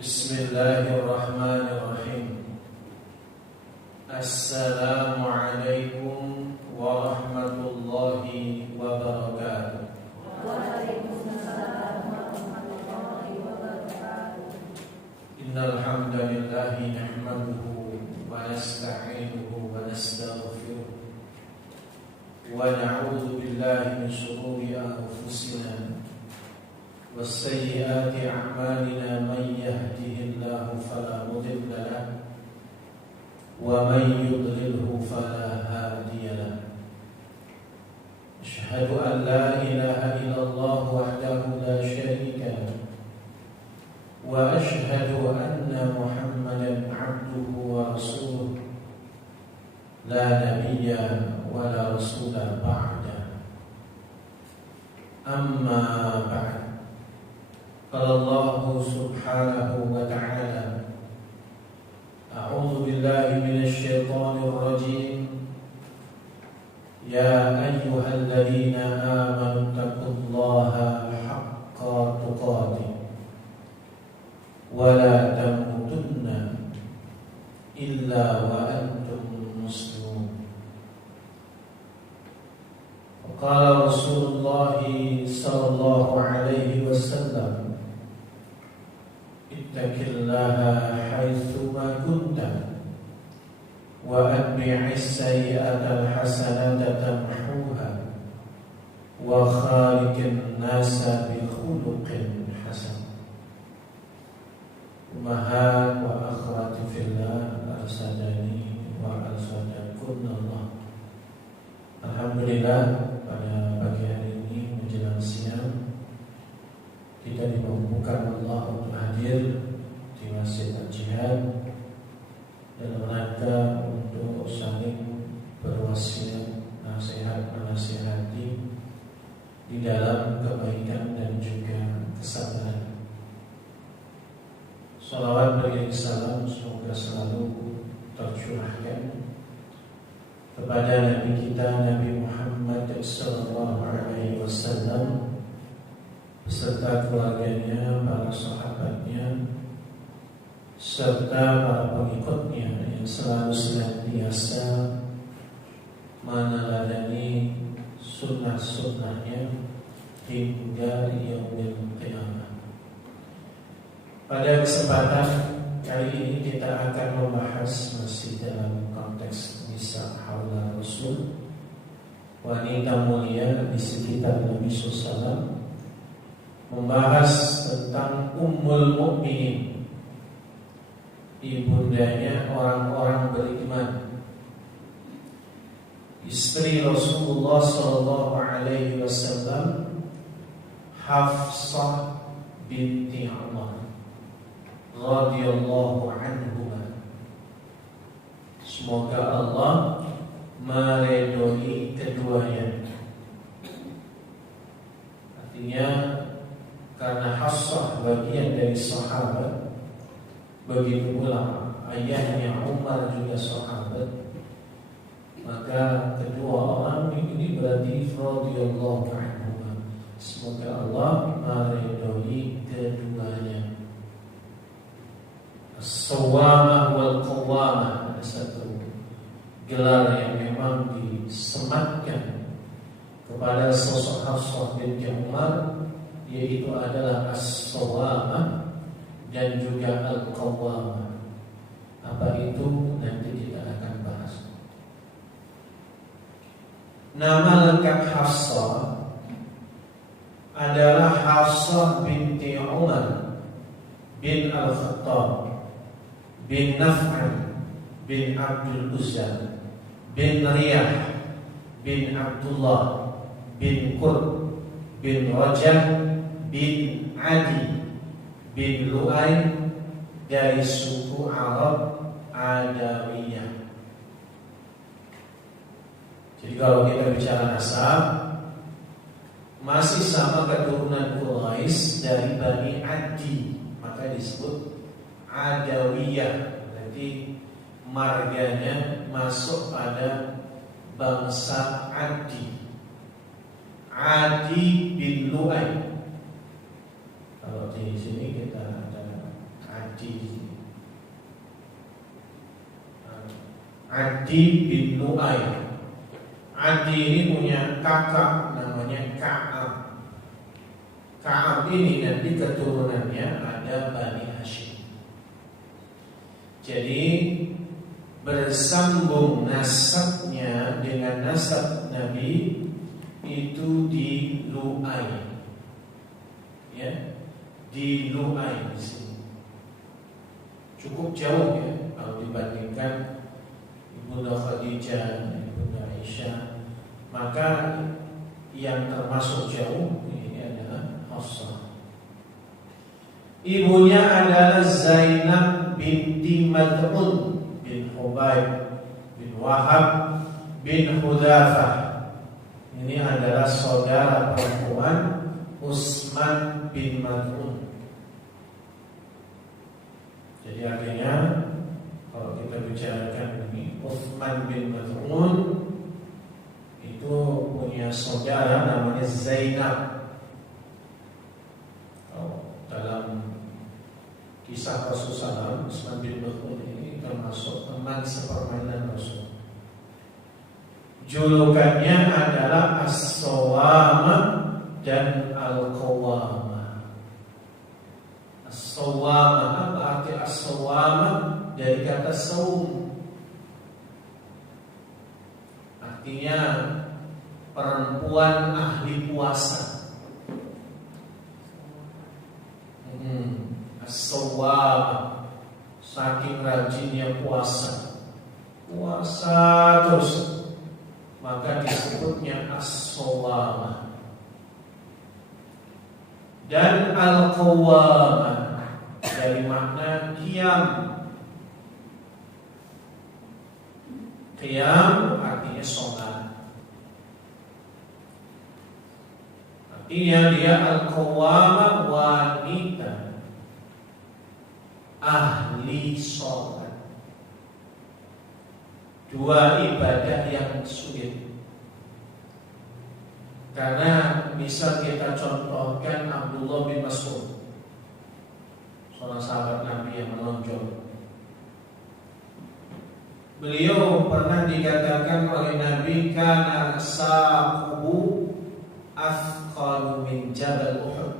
Bismillahirrahmanirrahim. Assalamualaikum warahmatullahi wabarakatuh. Waalaikumsalam warahmatullahi wabarakatuh. Innal hamdalillah nahmaduhu wa nasta'inuhu wa nastaghfiruh wa na'udzu billahi min shururi anfusina وَالسَّيِّئَاتِ أَعْمَالِنَا مَنْ يَهْدِهِ اللَّهُ فَلَا مُضِلَّ لَهُ وَمَنْ يُضْلِلْهُ فَلَا هَادِيَ لَهُ أَشْهَدُ أَنْ لَا إِلَهَ إِلَّا اللَّهُ وَحْدَهُ لَا شَرِيكَ لَهُ وَأَشْهَدُ أَنَّ مُحَمَّدًا عَبْدُهُ وَرَسُولُهُ لَا نَبِيَّ وَلَا رَسُولَ بَعْدَهُ أَمَّا بَعْدُ. قال الله سبحانه وتعالى أعوذ بالله من الشيطان الرجيم يا أيها الذين آمنوا اتقوا الله حق تقاته ولا تموتن إلا وأنتم مسلمون. وقال رسول الله صلى الله عليه وسلم اتق الله حيثما كنت وأتبع السيئة الحسنة تمحوها وخالق الناس بخلق حسن. Ummahat wa akhwati fillah, arsadani wa arsadakunallah. Alhamdulillah, pada pagi hari ini menjelang siang kita dimampukan Allah untuk hadir di Masjid Al-Jihad dalam rangka untuk saling berwasiat, nasihat menasihati di dalam kebaikan dan juga kesabaran. Salawat beriring salam semoga selalu tercurahkan kepada Nabi kita Nabi Muhammad sallallahu alaihi wasallam beserta keluarganya, para sahabatnya, serta para pengikutnya yang selalu senantiasa meneladani sunnah-sunnahnya hingga yaumil qiyamah. Pada kesempatan kali ini kita akan membahas masih dalam konteks Nisa Haula Rasul, wanita mulia di sekitar Nabi SAW, membahas tentang Ummul Mukminin, ibundanya orang-orang beriman, istri Rasulullah sallallahu alaihi wasallam, Hafsah binti Umar radhiyallahu anhuma. Semoga Allah meridhoi keduanya. Artinya karena Hafsah bagian dari sahabat, begitu pula ayahnya Umar juga sahabat, maka kedua orang ini berarti radhiyallahu anhuma. Semoga Allah meridhoi keduanya. As-Sawwamah wal Qawwamah, ada satu gelar yang memang disematkan kepada sosok Hafsah binti Umar, yaitu adalah As-Sawwamah dan juga Al-Qawwamah. Apa itu nanti kita akan bahas. Nama lengkap Hafsah adalah Hafsah binti Umar bin Al-Khattab bin Naf'al bin Abdul Uzza bin Riyah bin Abdullah bin Qurb bin Rajab bin Adi bin Lu'ay dari suku Arab Adawiyah. Jadi kalau kita bicara nasab, masih sama keturunan Quraisy dari Bani Adi, maka disebut Adawiyah. Berarti marganya masuk pada bangsa Adi. Adi bin Lu'ay. Kalau di sini kita ada Adi bin Lu'ay. Adi ini punya kakak namanya Ka'ab. Ka'ab ini nanti keturunannya ada Bani Hashim. Jadi bersambung nasabnya dengan nasab Nabi itu di Lu'ay. Ya, di Lu'ay di sini. Cukup jauh ya kalau dibandingkan Ibunda Khadijah, Ibunda Aisyah. Maka yang termasuk jauh ini adalah Hafsah. Ibunya adalah Zainab binti Mad'un bin Hubayb bin Wahab bin Hudzafah. Ini adalah saudara perempuan Utsman bin Mad'un. Jadi artinya kalau kita bicarakan ini Utsman bin Mad'un itu punya saudara namanya Zainab. Dalam kisah Rasulullah, Utsman bin Mad'un ini termasuk teman sepermainan Rasul. Julukannya adalah As-Sawama dan Al-Qawama. As-Sawama, apa arti As-Sawama? Dari kata saum, artinya perempuan ahli puasa. As-Sawama, saking rajinnya puasa terus, maka disebutnya As-Sawama. Dan Al-Qawama dari makna qiyam. Qiyam artinya sholat. Artinya dia Al-Qawama, wanita ahli sholat. Dua ibadah yang sulit. Karena bisa kita contohkan Abdullah bin Mas'ud, seorang sahabat Nabi yang menonjol. Beliau pernah dikatakan oleh Nabi, kana saquhu afqalu min jabal Uhud.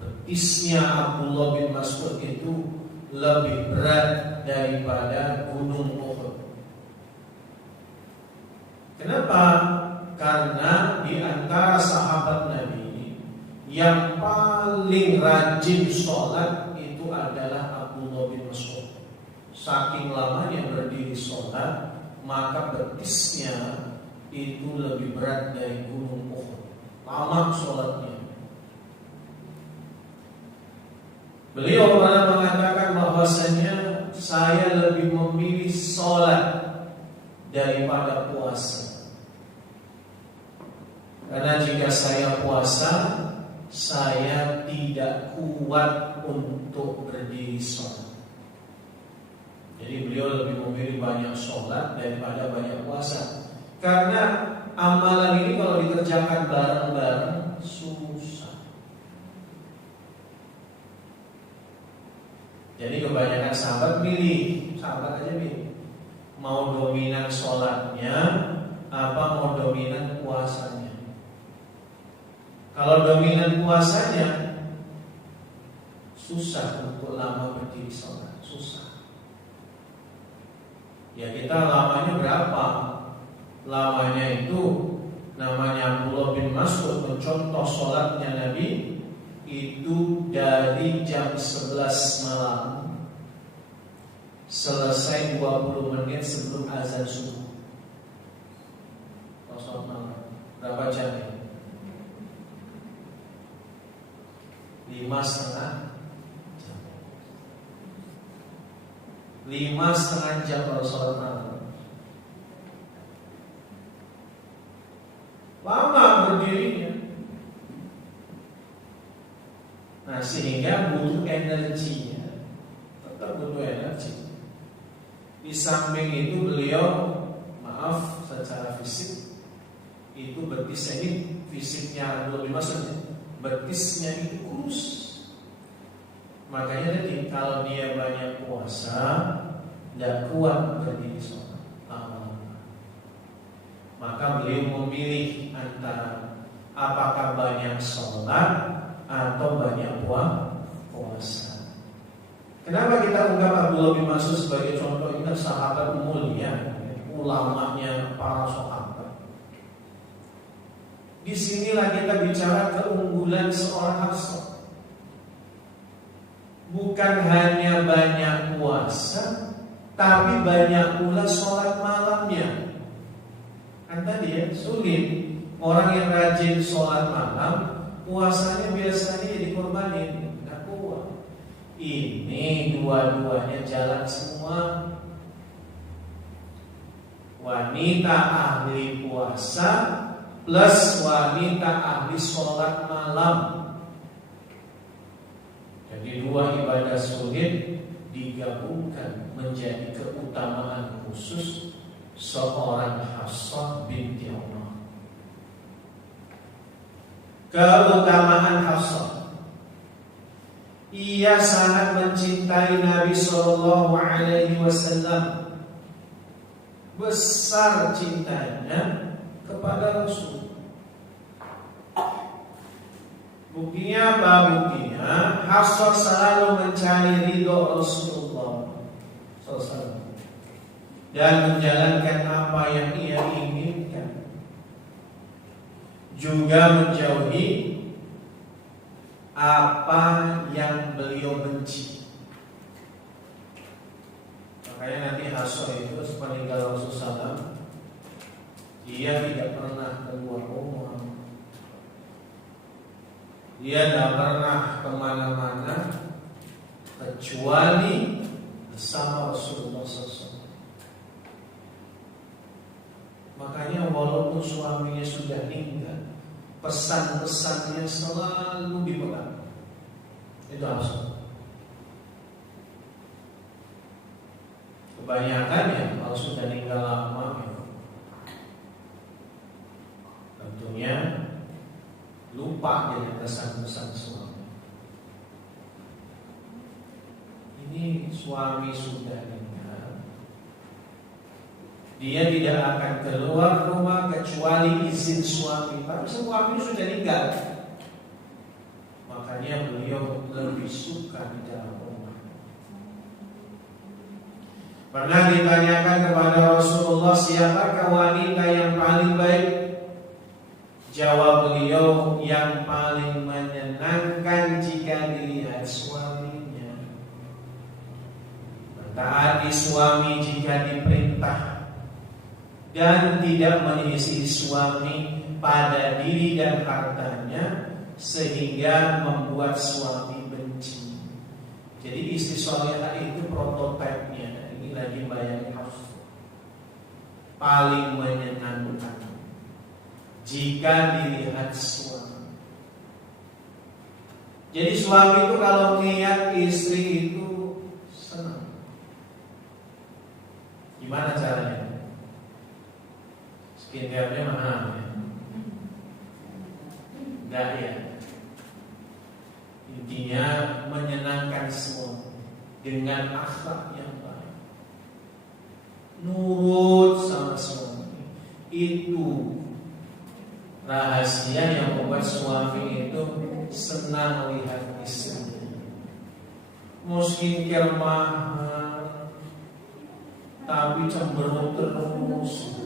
Betisnya Abdullah bin Mas'ud itu lebih berat daripada gunung Uhud. Kenapa? Karena di antara sahabat Nabi yang paling rajin sholat itu adalah Abdullah bin Mas'ud. Saking lamanya berdiri sholat, maka betisnya itu lebih berat dari gunung Uhud. Lama sholatnya. Beliau pernah mengatakan bahwasanya saya lebih memilih sholat daripada puasa. Karena jika saya puasa, saya tidak kuat untuk berdiri sholat. Jadi beliau lebih memilih banyak sholat daripada banyak puasa. Karena amalan ini kalau dikerjakan bareng-bareng susah. Jadi kebanyakan sahabat aja milih. Mau dominan sholatnya, apa mau dominan puasanya. Kalau dominan puasanya, susah untuk lama berdiri sholat, susah. Ya kita lamanya berapa? Lamanya itu namanya Abdullah bin Mas'ud mencontoh sholatnya Nabi itu dari jam 11 malam selesai 20 menit sebelum azan subuh. Kalau sholat malam berapa jam ya? 5,5 jam. 5,5 jam kalau sholat malam. Lama berdirinya. Nah sehingga butuh energinya. Tetap butuh energi. Di samping itu beliau, maaf secara fisik itu betisnya ini fisiknya lebih maksudnya betisnya itu kurus. Makanya tadi kalau dia banyak puasa, tidak kuat berdiri sholat lama-lama. Maka beliau memilih antara apakah banyak sholat atau banyak puasa. Kenapa kita ungkap Abdullah bin Mas'ud sebagai contoh? Ini sahabat mulia, ulamanya para sahabat. Disinilah kita bicara keunggulan seorang Hafsah. Bukan hanya banyak puasa, tapi banyak pula sholat malamnya. Kan tadi ya, sulit orang yang rajin sholat malam, puasanya biasanya dikorbanin, nggak kuat. Ini dua-duanya jalan semua. Wanita ahli puasa plus wanita ahli sholat malam. Jadi dua ibadah sulit digabungkan menjadi keutamaan khusus seorang Hafsah binti Umar. Keutamaan Hafsah, ia sangat mencintai Nabi Sallallahu Alaihi Wasallam. Besar cintanya kepada Rasul. Buktinya apa? Buktinya Hafsah selalu mencari ridho Rasulullah SAW dan menjalankan apa yang ia inginkan, juga menjauhi apa yang beliau benci. Makanya nanti Hafsah itu sepeninggal Rasulullah SAW, dia tidak pernah keluar rumah, dia tidak pernah kemana-mana kecuali bersama Rasulullah SAW. Makanya walaupun suaminya sudah meninggal, pesan-pesannya selalu dipegang. Itu Hafsah. Kebanyakan ya kalau sudah meninggal lama ya, tentunya lupa dengan pesan-pesan suami. Ini suami sudah meninggal, dia tidak akan keluar rumah kecuali izin suami. Tapi suami sudah meninggal, makanya beliau lebih suka di dalam rumah. Pernah ditanyakan kepada Rasulullah, siapakah wanita yang paling baik? Jawab beliau, yang paling menyenangkan jika dilihat suaminya, mentaati suami jika diperintah, dan tidak menyisih suami pada diri dan hartanya sehingga membuat suami benci. Jadi istri solehah itu prototipenya. Ini lagi bayangin Hafsah, paling menyenangkan jika dilihat suami. Jadi suami itu kalau melihat istri itu senang. Gimana caranya? Skincare-nya mahal ya? Enggak ya. Intinya menyenangkan suami dengan akhlak yang baik, nurut sama suami. Itu rahasia yang membuat suami itu senang melihat istrinya. Mau skincare mahal, tapi cemberut terus,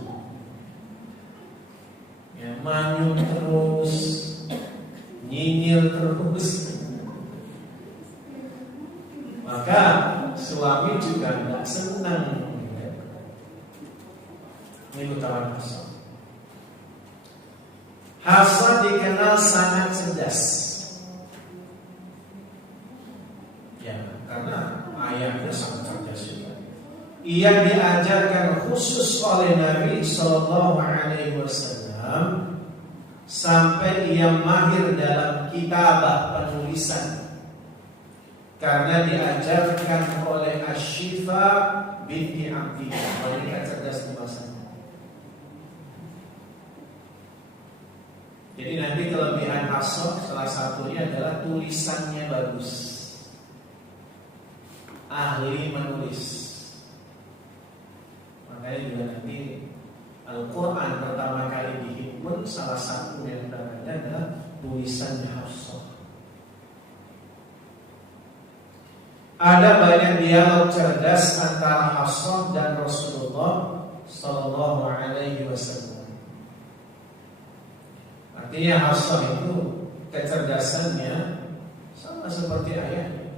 ya, manyun terus, nyinyir terus, maka suami juga tidak senang. Ini utama Hafsah. Hafsah dikenal sangat cerdas, ya, karena ayahnya sangat cerdas juga. Ia diajarkan khusus oleh Nabi Sallallahu Alaihi Wasallam sampai ia mahir dalam kitabah penulisan, karena diajarkan oleh Ashifa binti Abdillah, wanita cerdas di masanya. Jadi nanti kelebihan Hafsah salah satunya adalah tulisannya bagus, ahli menulis. tulisannya Hafsah. Ada banyak dialog cerdas antara Hafsah dan Rasulullah Sallallahu Alaihi Wasallam. Artinya Hafsah itu kecerdasannya sama seperti ayahnya.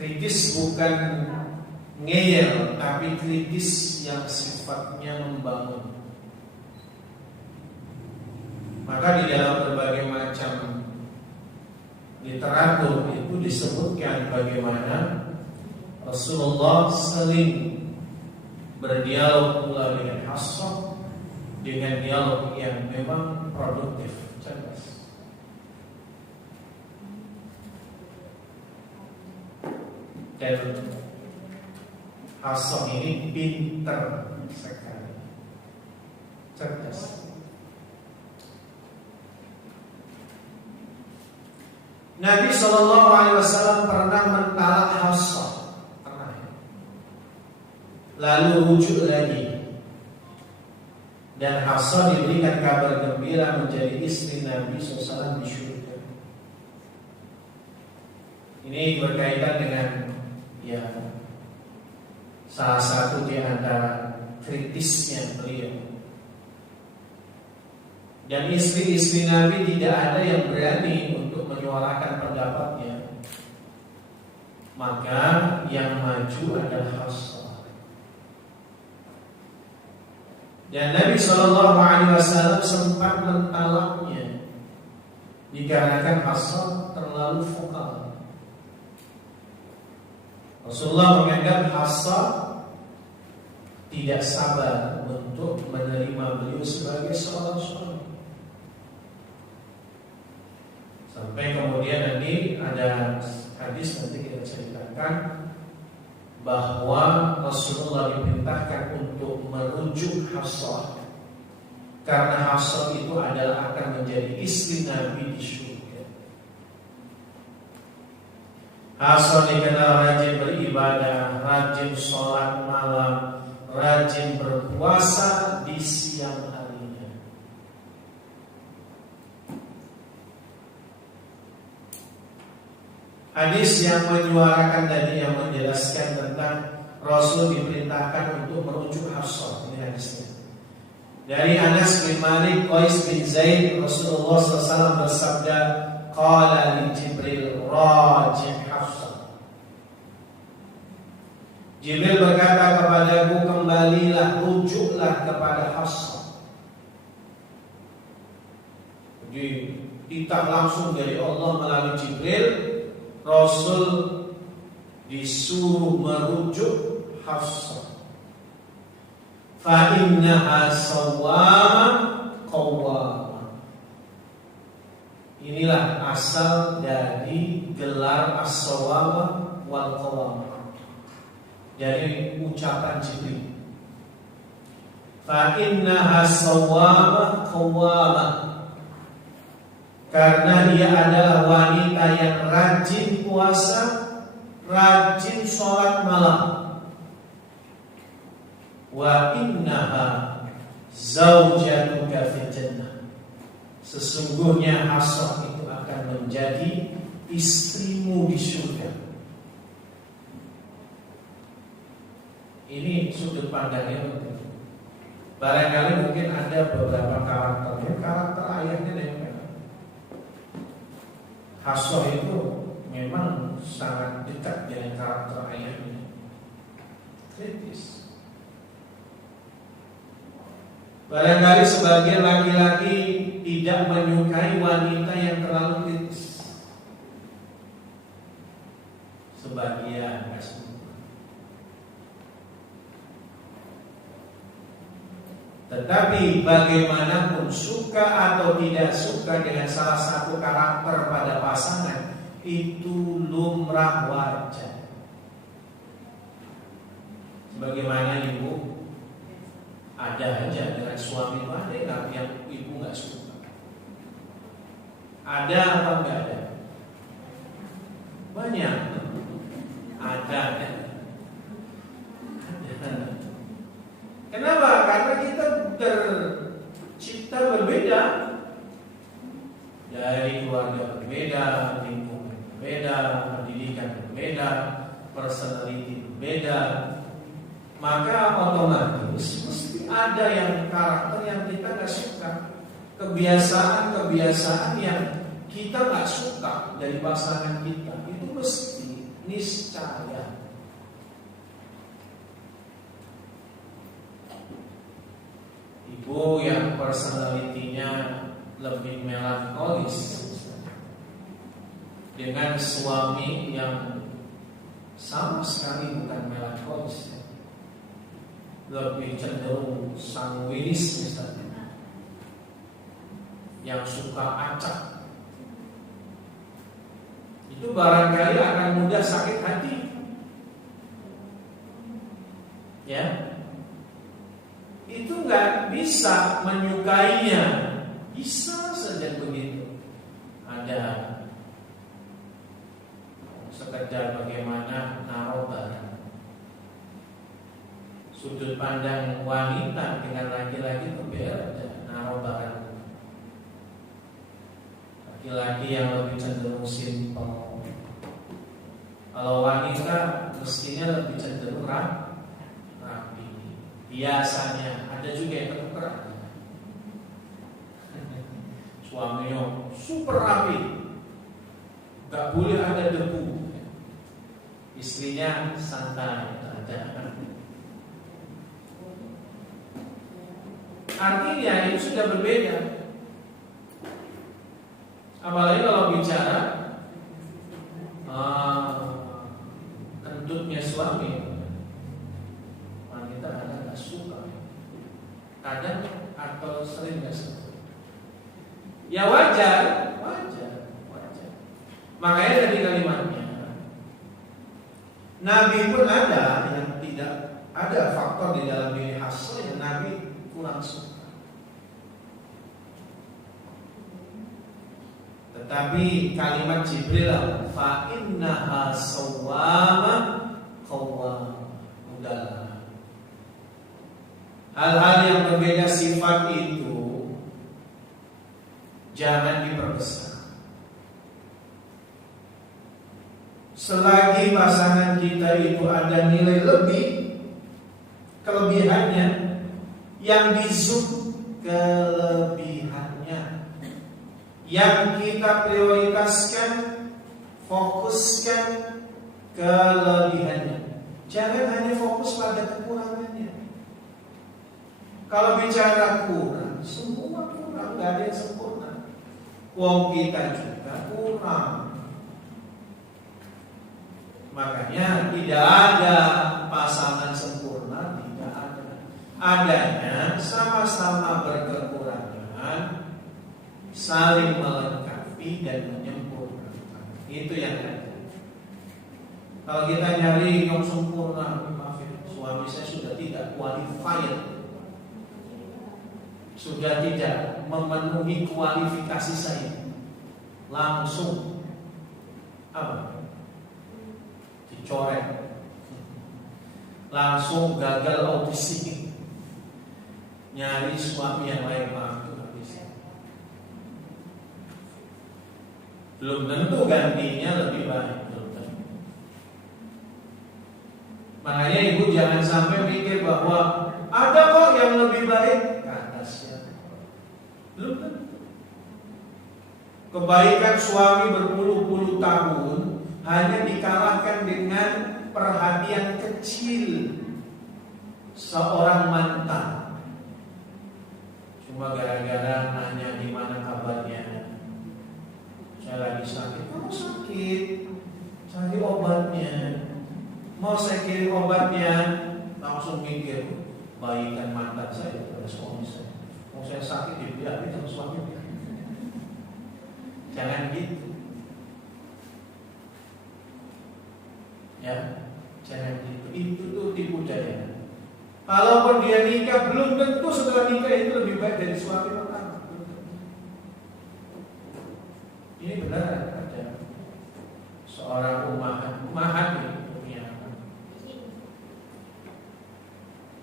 Kritis bukan ngeyel, tapi kritis yang sifatnya membangun. Maka di dalam berbagai macam literatur itu disebutkan bagaimana Rasulullah sering berdialog pula dengan Hafsah dengan dialog yang memang produktif, cerdas. Dan Hafsah ini pinter sekali, cerdas. Nabi SAW pernah mentalak Hafsah, lalu rujuk lagi, dan Hafsah diberikan kabar gembira menjadi istri Nabi SAW di surga. Ini berkaitan dengan salah satu di antara kritisnya beliau. Dan istri-istri Nabi tidak ada yang berani untuk menyuarakan pendapatnya. Maka yang maju adalah Hafsah. Dan Nabi SAW sempat mentalaknya dikarenakan Hafsah terlalu vokal. Rasulullah menganggap Hafsah tidak sabar untuk menerima beliau sebagai seorang suami. Sampai kemudian nanti ada hadis nanti kita ceritakan bahwa Rasulullah diperintahkan untuk merujuk Hafsah karena Hafsah itu adalah akan menjadi istri Nabi di surga. Hafsah dikenal rajin beribadah, rajin sholat malam, rajin berpuasa di siang harinya. Hadis yang menyuarakan tadi yang menjelaskan tentang Rasul diperintahkan untuk merujuk Hafsah. Ini hadisnya. Dari Anas bin Malik, Qais bin Zaid, Rasulullah SAW bersabda, "Qala li Jibril, rajih Hafsah." Jibril berkata kepadaku, kembalilah, rujuklah kepada Hafsah. Jadi kita langsung dari Allah melalui Jibril, Rasul disuruh merujuk Hafsah. Fa innaha sawwamah qawwamah. Inilah asal dari gelar as-sawwamah wal qawwamah, dari ucapan Jibril. Fa innaha sawwamah qawwamah, karena dia adalah wanita yang rajin puasa, rajin sholat malam. Wa innaha zaujatuka fil jannah. Sesungguhnya Hafsah itu akan menjadi istrimu di surga. Ini sudut pandangnya penting. Barangkali mungkin ada beberapa karakter ayahnya yang Hafsah itu memang sangat dekat dengan karakter ayahnya, kritis. Barangkali sebagian laki-laki tidak menyukai wanita yang terlalu kritis. Sebagian, nggak semua. Tetapi bagaimanapun suka atau tidak suka dengan salah satu karakter pada pasangan, itu lumrah wajar. Sebagaimana ibu ada aja dengan suami itu ada yang ibu nggak suka. Ada apa nggak ada? Banyak. Ada. tercipta berbeda, dari keluarga berbeda, lingkungan berbeda, pendidikan berbeda, personality berbeda, maka otomatis mesti ada yang karakter yang kita nggak suka, kebiasaan-kebiasaan yang kita nggak suka dari pasangan kita, itu mesti niscaya. Ibu yang personalitinya lebih melankolis dengan suami yang sama sekali bukan melankolis, lebih cenderung sanguinis misalnya, yang suka acak, itu barangkali akan mudah sakit hati, ya. Itu nggak bisa menyukainya, bisa saja begitu. Ada sekedar bagaimana naruh barang. Sudut pandang wanita dengan laki-laki berbeda, naruh barang. Laki-laki yang lebih cenderung simpel, kalau wanita mestinya lebih cenderung rapi. Biasanya ada juga yang tertuker, suaminya super rapi, gak boleh ada debu, istrinya santai, ada. Artinya itu sudah berbeda. Apalagi kalau bicara kentutnya suami, wanita kadang nggak suka, kadang atau sering nggak suka. Ya wajar. Makanya dari kalimatnya, Nabi pun ada yang tidak ada faktor di dalam diri hasil yang Nabi kurang suka. Tetapi kalimat Jibril, fa innaha sawwamah qawwamah, udahlah. Hal-hal yang berbeda sifat itu jangan diperbesar. Selagi pasangan kita itu ada nilai lebih, kelebihannya, yang di-zoom kelebihannya, yang kita prioritaskan, fokuskan kelebihannya. Jangan hanya fokus pada kekurangannya. Kalau bicara kurang, semua kurang, gak ada yang sempurna. Wong kita juga kurang. Makanya tidak ada pasangan sempurna, tidak ada. Adanya sama-sama berkekurangan, saling melengkapi dan menyempurnakan. Itu yang ada. Kalau kita nyari yang sempurna, maaf ya, suami saya sudah tidak qualified, sudah tidak memenuhi kualifikasi saya, langsung apa? Dicoret, langsung gagal audisi, nyari suami yang lain, maaf itu nggak bisa. Belum tentu gantinya lebih baik, belum tentu. Makanya ibu jangan sampai mikir bahwa ada kok yang lebih baik, kata siapa? Belum tentu. Kebaikan suami berpuluh-puluh tahun hanya dikalahkan dengan perhatian kecil seorang mantan. Cuma gara-gara nanya di mana kabarnya, saya lagi sakit. Kamu sakit? Cari obatnya. Mau saya kirim obatnya? Langsung mikir baikan mantan saya kepada suami saya. Mau saya sakit dibiarin sama suami. Jangan gitu. Ya, jangan gitu. Itu tuh tipu daya. Kalaupun dia nikah, belum tentu setelah nikah itu lebih baik dari suami pertama. Ini benar ada seorang umahat yang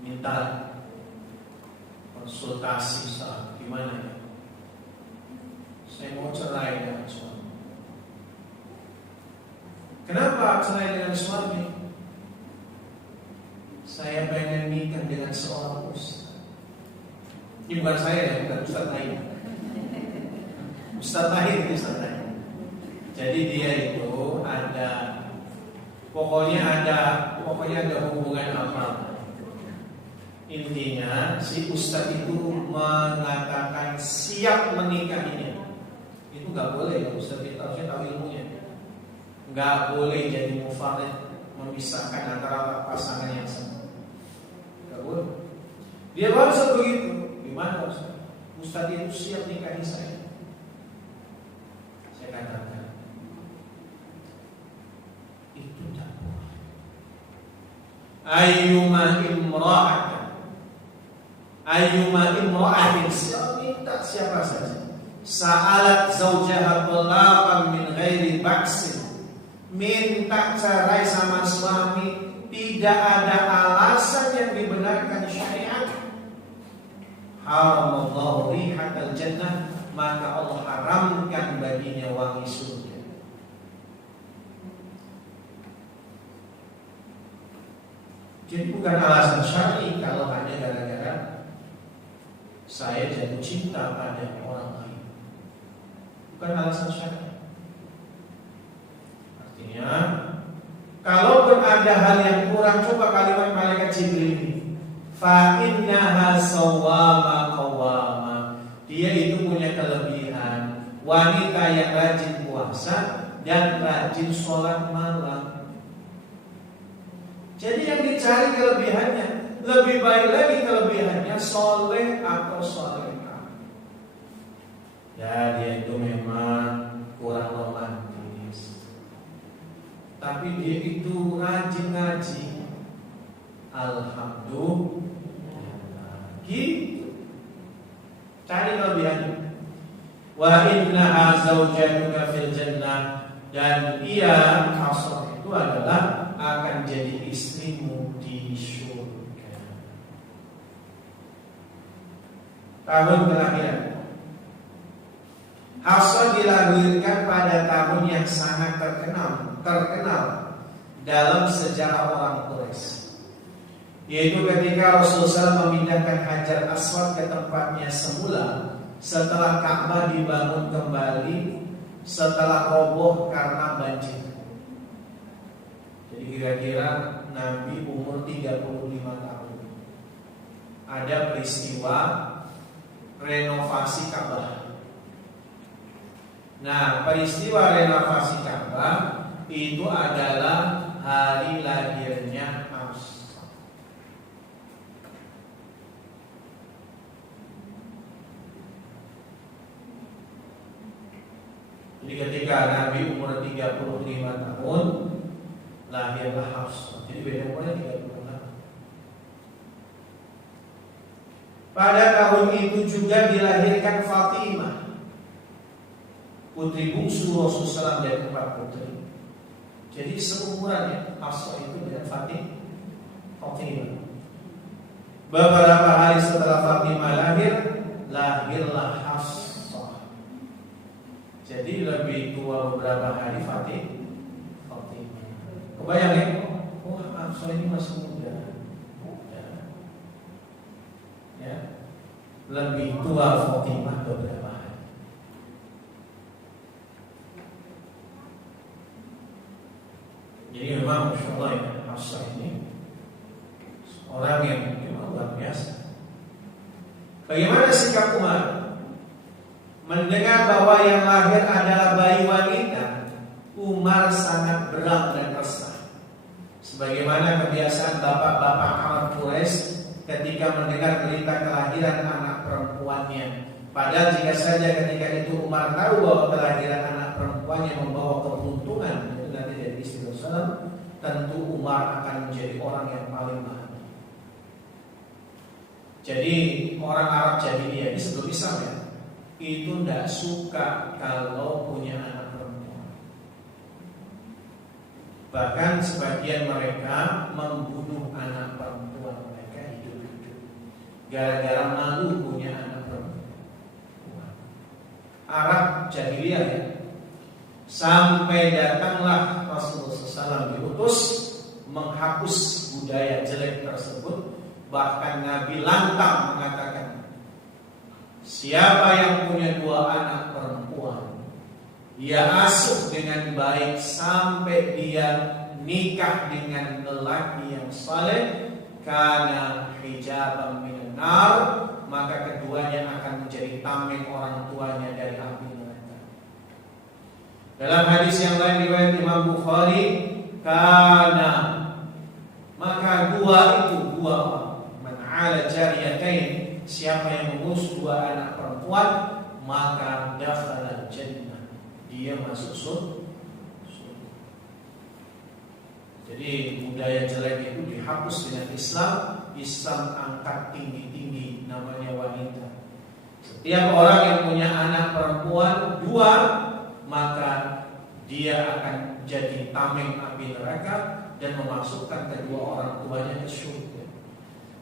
minta konsultasi saat gimana ya? Saya mau cerai dengan suami. Kenapa cerai dengan suami? Saya pengen nikah dengan seorang ustaz. Ini bukan saya ya, bukan Ustaz lain. Ustaz lain, Ustaz lain. Jadi dia itu pokoknya ada hubungan apa? Intinya si ustaz itu mengatakan siap menikahinya. Itu nggak boleh ya, ustaz itu harusnya tahu ilmunya. Nggak boleh jadi mufarid, memisahkan antara pasangan yang sama. Nggak boleh. Dia baru begitu. Gimana ustaz? Ustaz itu siap nikahi saya. Saya katakan itu tak boleh. Ayyuma imra'atin minta siapa saja sa'alat zawjaha talaqan min ghairi ba'sin, minta cerai sama suami tidak ada alasan yang dibenarkan syariat, haramallahu rihatal jannah, maka Allah haramkan baginya wangi surga. Jadi bukan alasan syar'i kalau hanya gara-gara saya jatuh cinta pada orang lain. Bukan alasan syar'i. Artinya, kalaupun ada hal yang kurang, coba kalimat malaikat Jibril ini. Fa innaha sawwama qawwama. Dia itu punya kelebihan, wanita yang rajin puasa dan rajin sholat malam. Jadi yang dicari kelebihannya, lebih baik lagi kelebihannya soleh atau solehah. Ya dia itu memang kurang romantis, tapi dia itu rajin ngaji. Alhamdulillah. Gitu. Cari kelebihannya. Wa innaha zawjatuka fil jannah, dan ia Hafsah itu adalah akan jadi istrimu di surga. Tahun kelahiran Hafsah dilahirkan pada tahun yang sangat terkenal dalam sejarah orang Quraisy, yaitu ketika Rasulullah memindahkan Hajar Aswad ke tempatnya semula setelah Ka'bah dibangun kembali setelah roboh karena banjir. Jadi kira-kira Nabi umur 35 tahun. Ada peristiwa renovasi Ka'bah. Nah, peristiwa renovasi Ka'bah itu adalah hari lahirnya Hafsah. Jadi ketika Nabi umur 35 tahun, lahirlah Hafsah. Jadi beda umurnya 30 tahun. Pada tahun itu juga dilahirkan Fatimah, putri bungsu Rasulullah dari 4 putri. Jadi seumurannya Hafsah itu dengan Fatimah. Beberapa hari setelah Fatimah lahirlah Hafsah. Jadi lebih tua beberapa hari Fatimah. Kebayang ya? Oh, Hafsah ini masih muda. Ya. Lebih tua Fatimah beberapa hari. Jadi memang Masya Allah ya, Hafsah ini orang yang memang luar biasa. Bagaimana sikap Umar mendengar bahwa yang lahir adalah bayi wanita? Umar sangat berat dan resah. Sebagaimana kebiasaan bapak-bapak Arab Quraisy ketika mendengar berita kelahiran anak perempuannya. Padahal jika saja ketika itu Umar tahu bahwa kelahiran anak perempuannya membawa keberuntungan, itu nanti dari istri Rasulullah, tentu Umar akan menjadi orang yang paling bahagia. Jadi orang Arab Jahiliyah ini sebelum Islam ya, itu tidak suka kalau punya anak perempuan. Bahkan sebagian mereka membunuh anak perempuan mereka hidup-hidup. gara-gara malu punya anak perempuan. Arab jahiliyah ya. Sampai datanglah Rasulullah SAW diutus menghapus budaya jelek tersebut. Bahkan Nabi lantang mengatakan, siapa yang punya 2 anak perempuan, dia asuh dengan baik sampai dia nikah dengan lelaki yang saleh, kana hijaban minan nar, maka keduanya akan menjadi tameng orang tuanya dari api neraka. Dalam hadis yang lain riwayat Imam Bukhari, kana, maka 2 man ala jariyatain, siapa yang mengurus 2 anak perempuan, maka dakhala jannah, dia masuk surga. Jadi budaya jelek itu dihapus dengan Islam. Islam angkat tinggi-tinggi namanya wanita. Setiap orang yang punya anak perempuan 2, maka dia akan jadi tameng api neraka dan memasukkan kedua orang tuanya ke surga.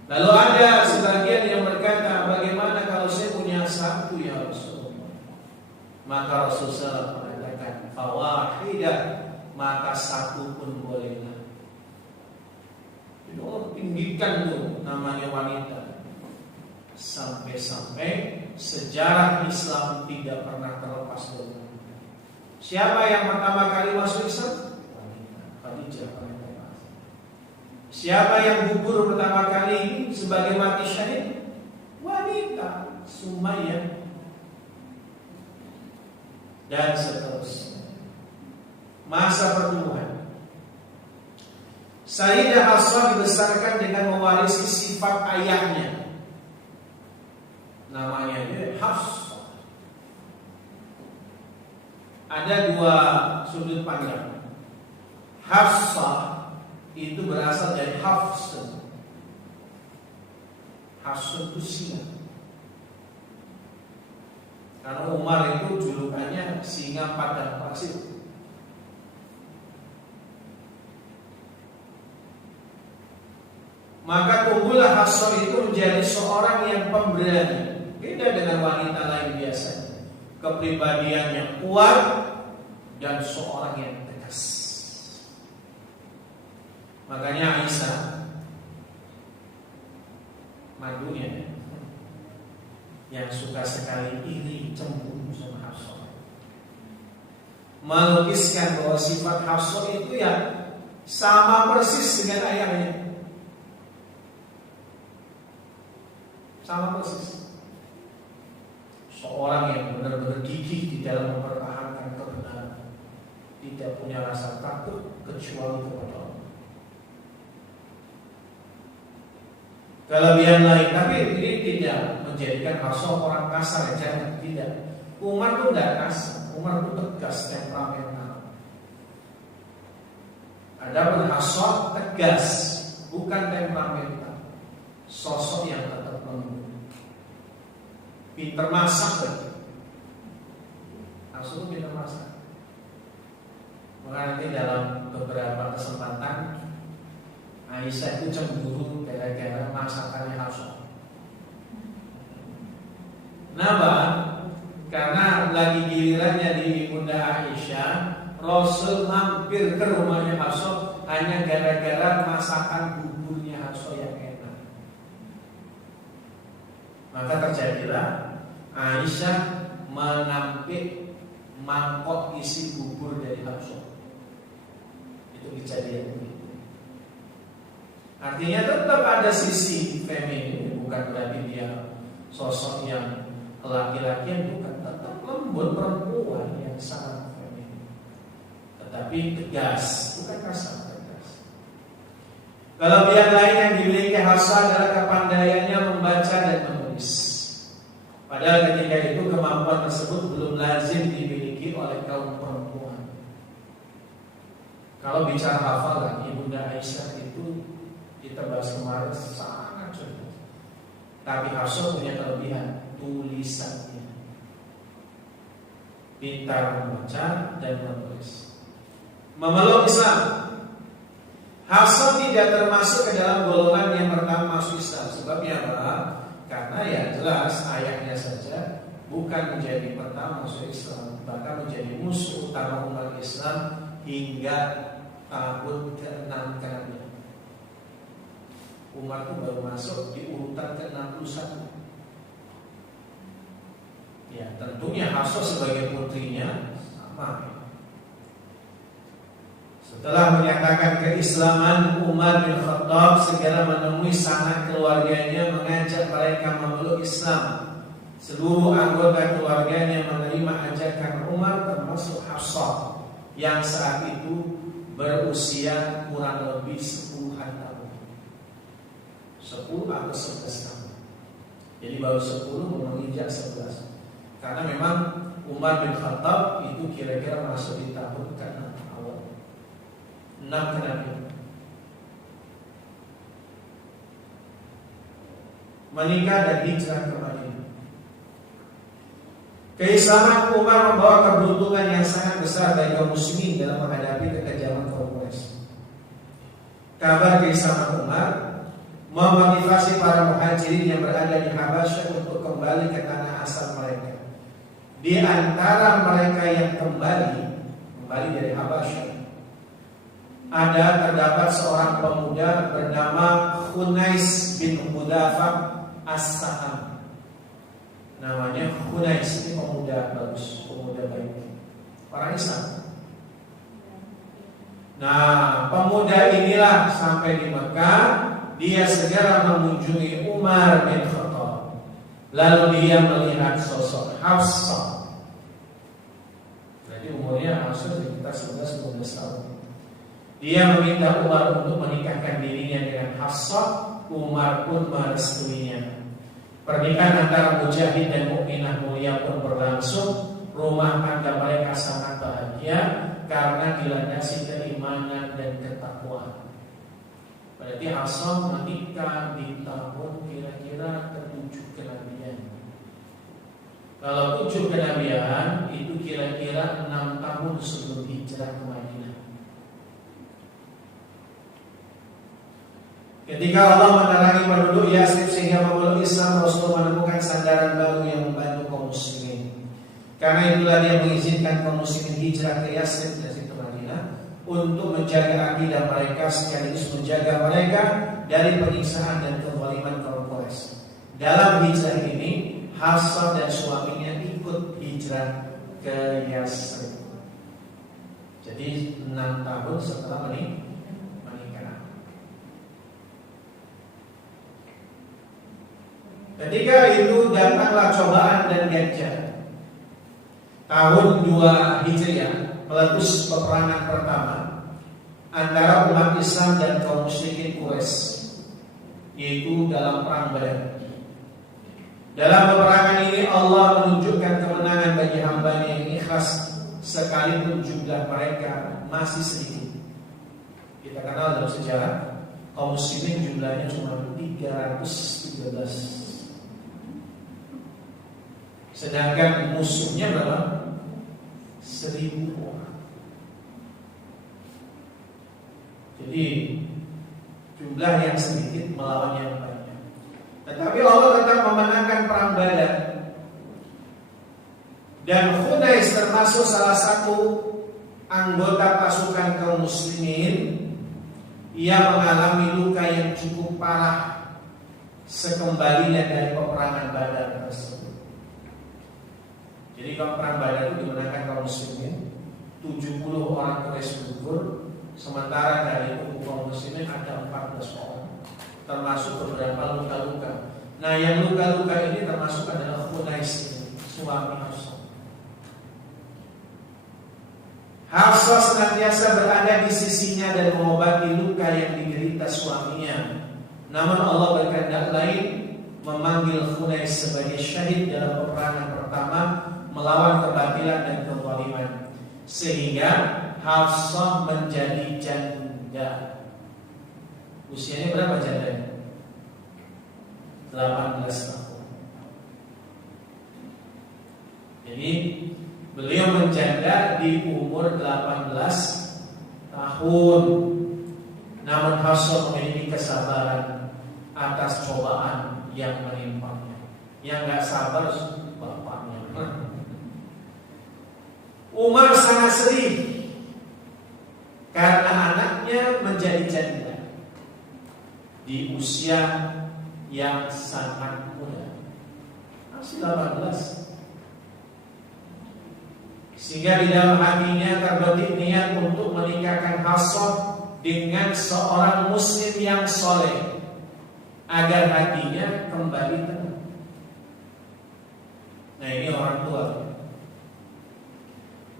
Lalu ada sebagian yang berkata, bagaimana kalau saya punya 1 ya Rasulullah? Maka Rasulullah mengatakan, fawahidah, maka 1 pun bolehlah. Jadi Allah tinggikan tuh namanya wanita. Sampai-sampai sejarah Islam tidak pernah terlepas dari wanita. Siapa yang pertama kali masuk Islam? Wanita. Khadijah wanita. Siapa yang gugur pertama kali sebagai mati syahid? Wanita. Sumayyah. Dan seterusnya. Masa pertumbuhan. Sayyidah Hafsah dibesarkan dengan mewarisi sifat ayahnya. Namanya dia Hafsah. Ada 2 sudut pandang. Hafsah itu berasal dari Hafsun. Hafsun itu singa. Karena Umar itu julukannya singa padang pasir. Maka tumbuhlah Hafsah itu menjadi seorang yang pemberani. Beda dengan wanita lain biasanya. Kepribadiannya kuat dan seorang yang tegas. Makanya Aisyah, mandunya, yang suka sekali iri cemburu sama Hafsah, melukiskan bahwa sifat Hafsah itu ya sama persis dengan ayahnya. Sama persis. Seorang yang benar-benar gigih di dalam mempertahankan kebenaran, tidak punya rasa takut kecuali kepada Allah. Kelebihan lain, tapi ini tidak menjadikan Hafsah orang kasar, jangan, tidak. Umar itu tidak kasar, Umar itu tegas, temperamental. Adapun Hafsah tegas, bukan temperamental. Sosok yang tetap lembut, pinter masak lagi. Hafsah itu pinter masak. Maka nanti dalam beberapa kesempatan Aisyah itu cemburu gara-gara masakannya Hafsah. Kenapa? Karena lagi gilirannya di Bunda Aisyah, Rasul mampir ke rumahnya Hafsah hanya gara-gara masakan buburnya Hafsah yang enak. Maka terjadilah Aisyah menampik mangkok isi bubur dari Hafsah. Itu kejadian begitu. Artinya tetap ada sisi feminin, bukan berarti dia sosok yang laki-lakian, bukan, tetap lembut, perempuan yang sangat feminin, tetapi tegas, bukan kasar, tegas. Kelebihan lain yang dimiliki Hafsah adalah kepandaiannya membaca dan menulis. Padahal ketika itu kemampuan tersebut belum lazim dimiliki oleh kaum perempuan. Kalau bicara hafalan, Ibunda Aisyah itu kita bahas kemarin sangat cerdas. Tapi Hafsah punya kelebihan tulisannya, pintar membaca dan menulis. Memeluk Islam, Hafsah tidak termasuk ke dalam golongan yang pertama masuk Islam. Sebabnya apa? karena ya jelas ayahnya saja bukan menjadi pertama musuh Islam, bahkan menjadi musuh utama umat Islam hingga tahun ke-6 kenabian. Umar itu baru masuk di urutan ke-61. Ya, tentunya Hafsah sebagai putrinya sama. Setelah menyatakan keislaman, Umar bin Khattab segera menemui sanak keluarganya, mengajak mereka memeluk Islam. Seluruh anggota keluarganya menerima ajakan Umar, termasuk Hafsah yang saat itu berusia kurang lebih 10-an tahun. 10 atau 11 tahun. Jadi baru 10 menginjak 11. Karena memang Umar bin Khattab itu kira-kira masuk di tahun ke-6 awal 6 kenabian. Menikah dan hijrah ke Madinah. Keislaman Umar membawa keberuntungan yang sangat besar bagi kaum muslimin dalam menghadapi kekejaman kaum Quraisy. Kabar keislaman Umar memotivasi para muhajirin yang berada di Habasyah untuk kembali ke tanah asal mereka. Di antara mereka yang kembali dari Habasyah, terdapat seorang pemuda bernama Khunais bin Hudafah As-Saham. Namanya Khunais, ini pemuda bagus, pemuda baik, orang Islam. Nah, pemuda inilah sampai di Mekah, dia segera mengunjungi Umar bin Khattab. Lalu dia melihat sosok Hafsah. Berarti umurnya Hafsah sekitar 11-12 tahun. Dia meminta Umar untuk menikahkan dirinya dengan Hafsah. Umar pun merestuinya. Pernikahan antara Mujahid dan Mukminah mulia pun berlangsung. Rumah tangga mereka sangat bahagia karena dilandasi keimanan dan ketakwaan. Berarti Hafsah menikah di tahun kira-kira ke-7 kenabian. Kalau 7 kenabian itu kira-kira 6 tahun sebelum hijrah ke Madinah. Ketika Allah menerangi penduduk Yasrib sehingga memeluk Islam, Rasul menemukan sandaran baru yang membantu kaum muslimin. Karena itulah dia mengizinkan kaum muslimin hijrah ke Yasrib dari Madinah untuk menjaga akidah mereka sekaligus menjaga mereka dari penyiksaan dan kezaliman kaum Quraisy. Dalam hijrah ini, Hafsah dan suaminya ikut hijrah ke Yasrib. Jadi 6 tahun setelah menikah. Ketika itu datanglah cobaan dan gajah. Tahun 2 Hijriah meletus peperangan pertama antara umat Islam dan kaum musyrikin Quraisy, yaitu dalam perang Badar. Dalam peperangan ini Allah menunjukkan kemenangan bagi hamba-Nya yang ikhlas, sekalipun jumlah mereka masih sedikit. Kita kenal dalam sejarah kaum muslimin jumlahnya cuma 313. Sedangkan musuhnya berapa? 1000 orang. Jadi jumlah yang sedikit melawan yang banyak. Tetapi Allah tetap memenangkan perang Badar. Dan Khunais termasuk salah satu anggota pasukan kaum muslimin yang mengalami luka yang cukup parah sekembalinya dari peperangan Badar tersebut. Jadi kalau perang Badar itu dimenangkan kaum muslimin, 70 orang Quraisy gugur, sementara dari kubu kaum muslimin ada 14 orang, termasuk beberapa luka-luka. Nah, yang luka-luka ini termasuk adalah Khunais, suami Hafsah. Hafsah senantiasa berada di sisinya dan mengobati luka yang diderita suaminya. Namun Allah berkehendak lain, memanggil Khunais sebagai syahid dalam peperangan pertama melawan kebatilan dan kezaliman, sehingga Hafsah menjadi janda. Usianya berapa jandanya? 18 tahun. Jadi beliau menjanda di umur 18 tahun. Namun Hafsah memiliki kesabaran atas cobaan yang menimpa. Yang nggak sabar bapaknya. Umar sangat sedih karena anaknya menjadi janda di usia yang sangat muda, masih 18. Sehingga di dalam hatinya terbetik niat untuk menikahkan Hafsah dengan seorang muslim yang soleh agar hatinya kembali tenang. Nah, ini orang tua.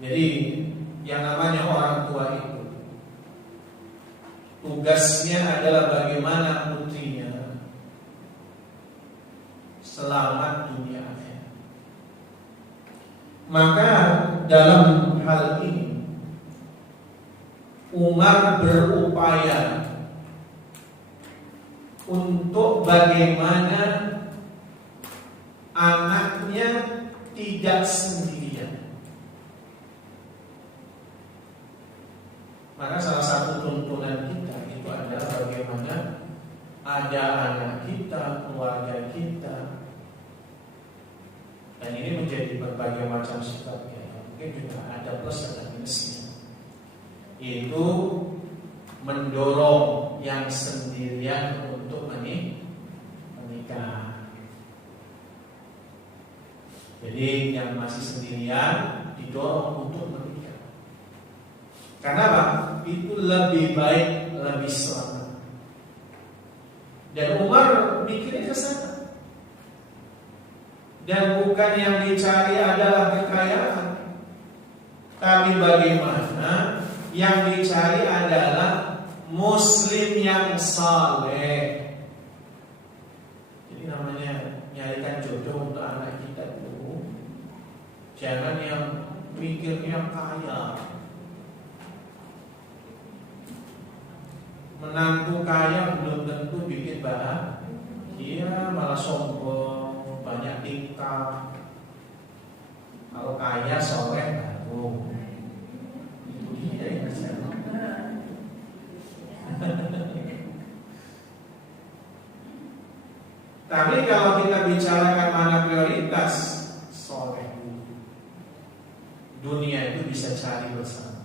Jadi yang namanya orang tua itu tugasnya adalah bagaimana putrinya selamat dunia akhirat. Maka dalam hal ini Umar berupaya untuk bagaimana anaknya tidak sendirian. Maka salah satu tuntunan kita itu adalah bagaimana ada anak kita, keluarga kita, dan ini menjadi berbagai macam sifatnya. Mungkin juga ada plus dan minusnya. Itu mendorong yang sendirian untuk menikah. Jadi yang masih sendirian didorong untuk menikah. Karena apa? Itu lebih baik, lebih selamat. Dan Umar mikirnya ke sana. Dan bukan yang dicari adalah kekayaan, tapi bagaimana yang dicari adalah muslim yang saleh. Jadi namanya nyarikan jodoh untuk anak kita itu, jangan yang mikirnya kaya. Menantu kaya belum tentu bikin bahagia, malah sombong, banyak tingkah. Kalau kaya soleh baru itu dia yang kerja. Tapi kalau kita bicarakan mana prioritas, soleh, dunia itu bisa cari bersama.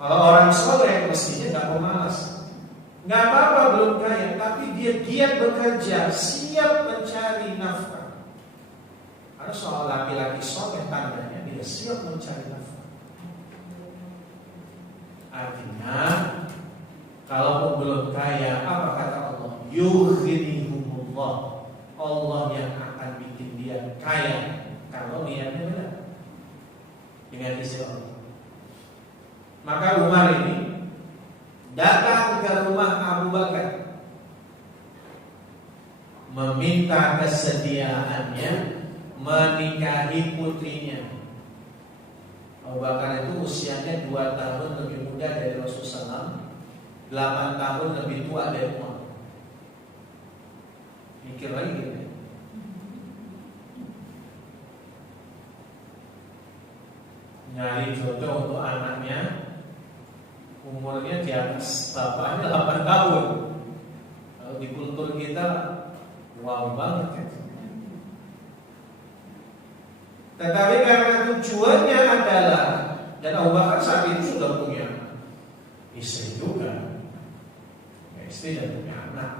Kalau orang soleh mestinya nggak pemalas, nggak apa-apa belum kaya, tapi dia giat bekerja, siap mencari nafkah. Karena soal laki-laki soleh tandanya dia siap mencari nafkah. Artinya, kalau belum kaya, apa kata Allah? Yughnihumullah. Allah yang akan bikin dia kaya kalau niatnya benar dengan izin Allah. Maka Umar ini datang ke rumah Abu Bakar, meminta kesediaannya menikahi putrinya. Abu Bakar itu usianya 2 tahun lebih muda dari Rasulullah, 8 tahun lebih tua dari Umar. Mikir lagi gitu. Nyari jodoh untuk anaknya, umurnya di atas bapaknya 8 tahun. Kalau di kultur kita wow banget kan. Tetapi karena tujuannya adalah, dan Abu Bakar saat itu sudah punya istri juga, istri dan punya anak.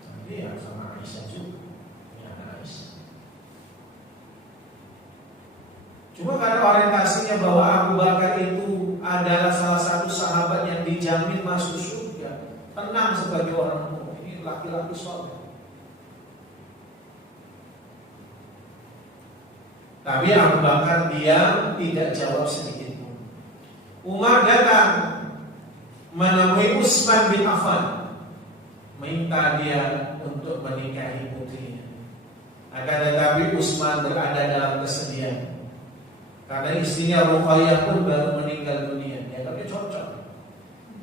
Jadi ya sama Aisyah juga, punya anak Aisyah. Cuma karena orientasinya bahwa Abu Bakar itu adalah salah satu sahabat yang dijamin masuk surga, tenang sebagai orang tua, ini laki-laki soleh. Tapi Abu Bakar diam, tidak jawab sedikit pun. Umar datang menemui Utsman bin Affan, minta dia untuk menikahi putrinya. Akan tetapi Utsman berada dalam kesedihan. Karena istrinya Ruqayyah pun baru meninggal dunia, dia tapi cocok.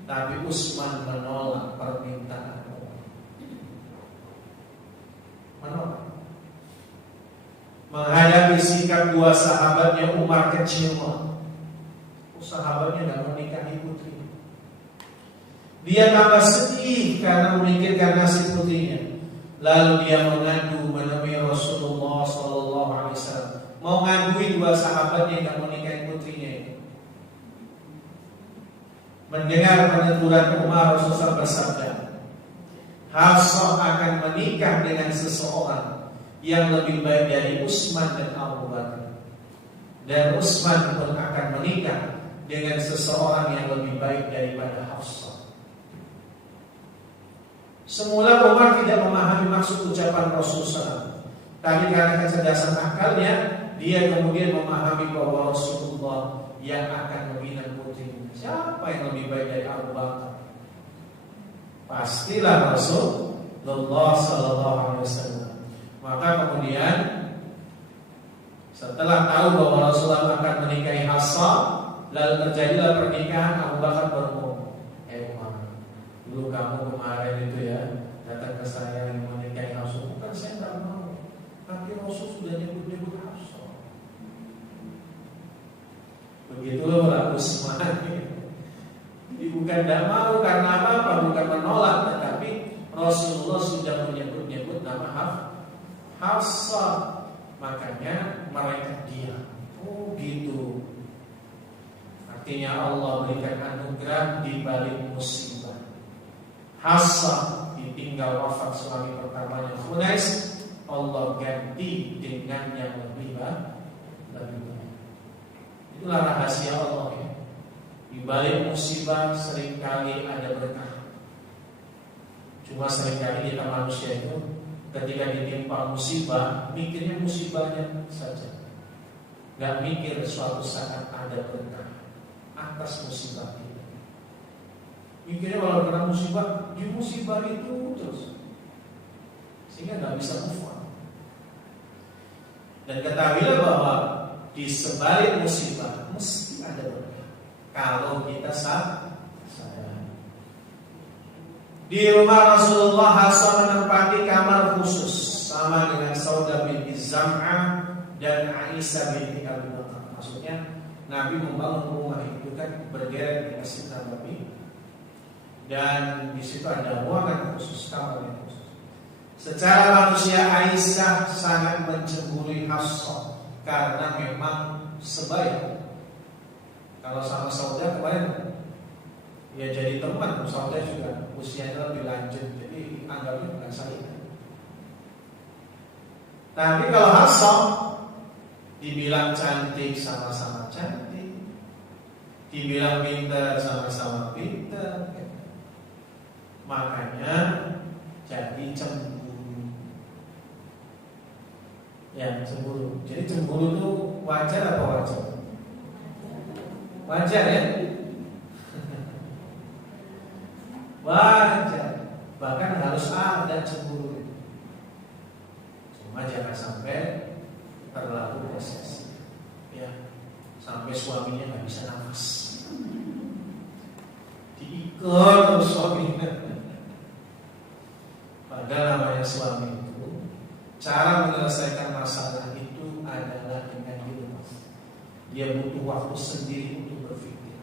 Tapi Utsman menolak permintaan Umar. Menolak. Menghadapi sikap dua sahabatnya, Umar kecewa. Sahabatnya tidak menikahi putri. Dia tambah sedih karena memikirkan nasib putrinya. Lalu dia mengadu menemui Rasulullah Sallallahu Alaihi Wasallam mau ngandui dua sahabat yang nggak mau nikahin putrinya itu. Mendengar peneguran Umar, Rasulullah bersabda, Hafsah akan menikah dengan seseorang yang lebih baik dari Utsman dan Abu Bakar, dan Utsman pun akan menikah dengan seseorang yang lebih baik daripada Hafsah. Semula Umar tidak memahami maksud ucapan Rasulullah, tapi karena kecerdasan akalnya, dia kemudian memahami bahwa Rasulullah yang akan membina putri. Siapa yang lebih baik dari Abu Bakar? Pastilah Rasulullah Sallallahu Alaihi Wasallam. Maka kemudian setelah tahu bahwa Rasulullah akan menikahi Hafsah, lalu terjadilah pernikahan. Abu Bakar berumur, Umar, dulu kamu kemarin itu ya datang ke saya yang menikahi Hafsah. Bukan saya nggak mau, tapi Rasul sudah nyebut Hafsah. Begitulah Utsman. Bukan tidak mau karena apa? Bukan menolak, tetapi Rasulullah sudah menyebut nama Hafsah. Makanya mereka diam. Oh gitu. Artinya Allah berikan anugerah di balik musibah. Hafsah ditinggal wafat suami pertamanya Khunais, Allah ganti dengan yang lebih baik. Itulah rahasia Allah ya. Di balik musibah seringkali ada berkah. Cuma seringkali kita manusia itu ketika ditimpa musibah, mikirnya musibahnya saja, gak mikir suatu saat ada berkah atas musibah itu. Mikirnya kalau kena musibah, di musibah itu terus, sehingga gak bisa move on. Dan ketahuilah bahwa di sebalik musibah mesti ada berkah kalau kita sadar. Di rumah Rasulullah, Hafsah menempati kamar khusus sama dengan Saudah binti Zam'ah dan Aisyah binti Abi Bakar. Maksudnya Nabi membangun rumah itu kan berderet di Masjid Nabawi, dan di situ ada ruangan khusus, kamar yang khusus. Secara manusia Aisyah sangat mencemburi Hafsah karena memang sebaya. Kalau sama Saudah kemarin ya jadi teman, Saudah juga usianya lebih lanjut, jadi anggapnya bukan saya. Tapi kalau Hafsah dibilang cantik, sama-sama cantik, dibilang pintar, sama-sama pintar, makanya jadi cemburu. Ya cemburu. Jadi cemburu itu wajar apa wajar? Wajar ya? Wajar. Bahkan harus ada cemburu. Cuma jangan sampai terlalu posesif. Ya, sampai suaminya nggak bisa nafas. Diikat terus suaminya. Padahal namanya suami itu, cara menyelesaikan masalah itu adalah dengan dilepas. Dia butuh waktu sendiri untuk berpikir.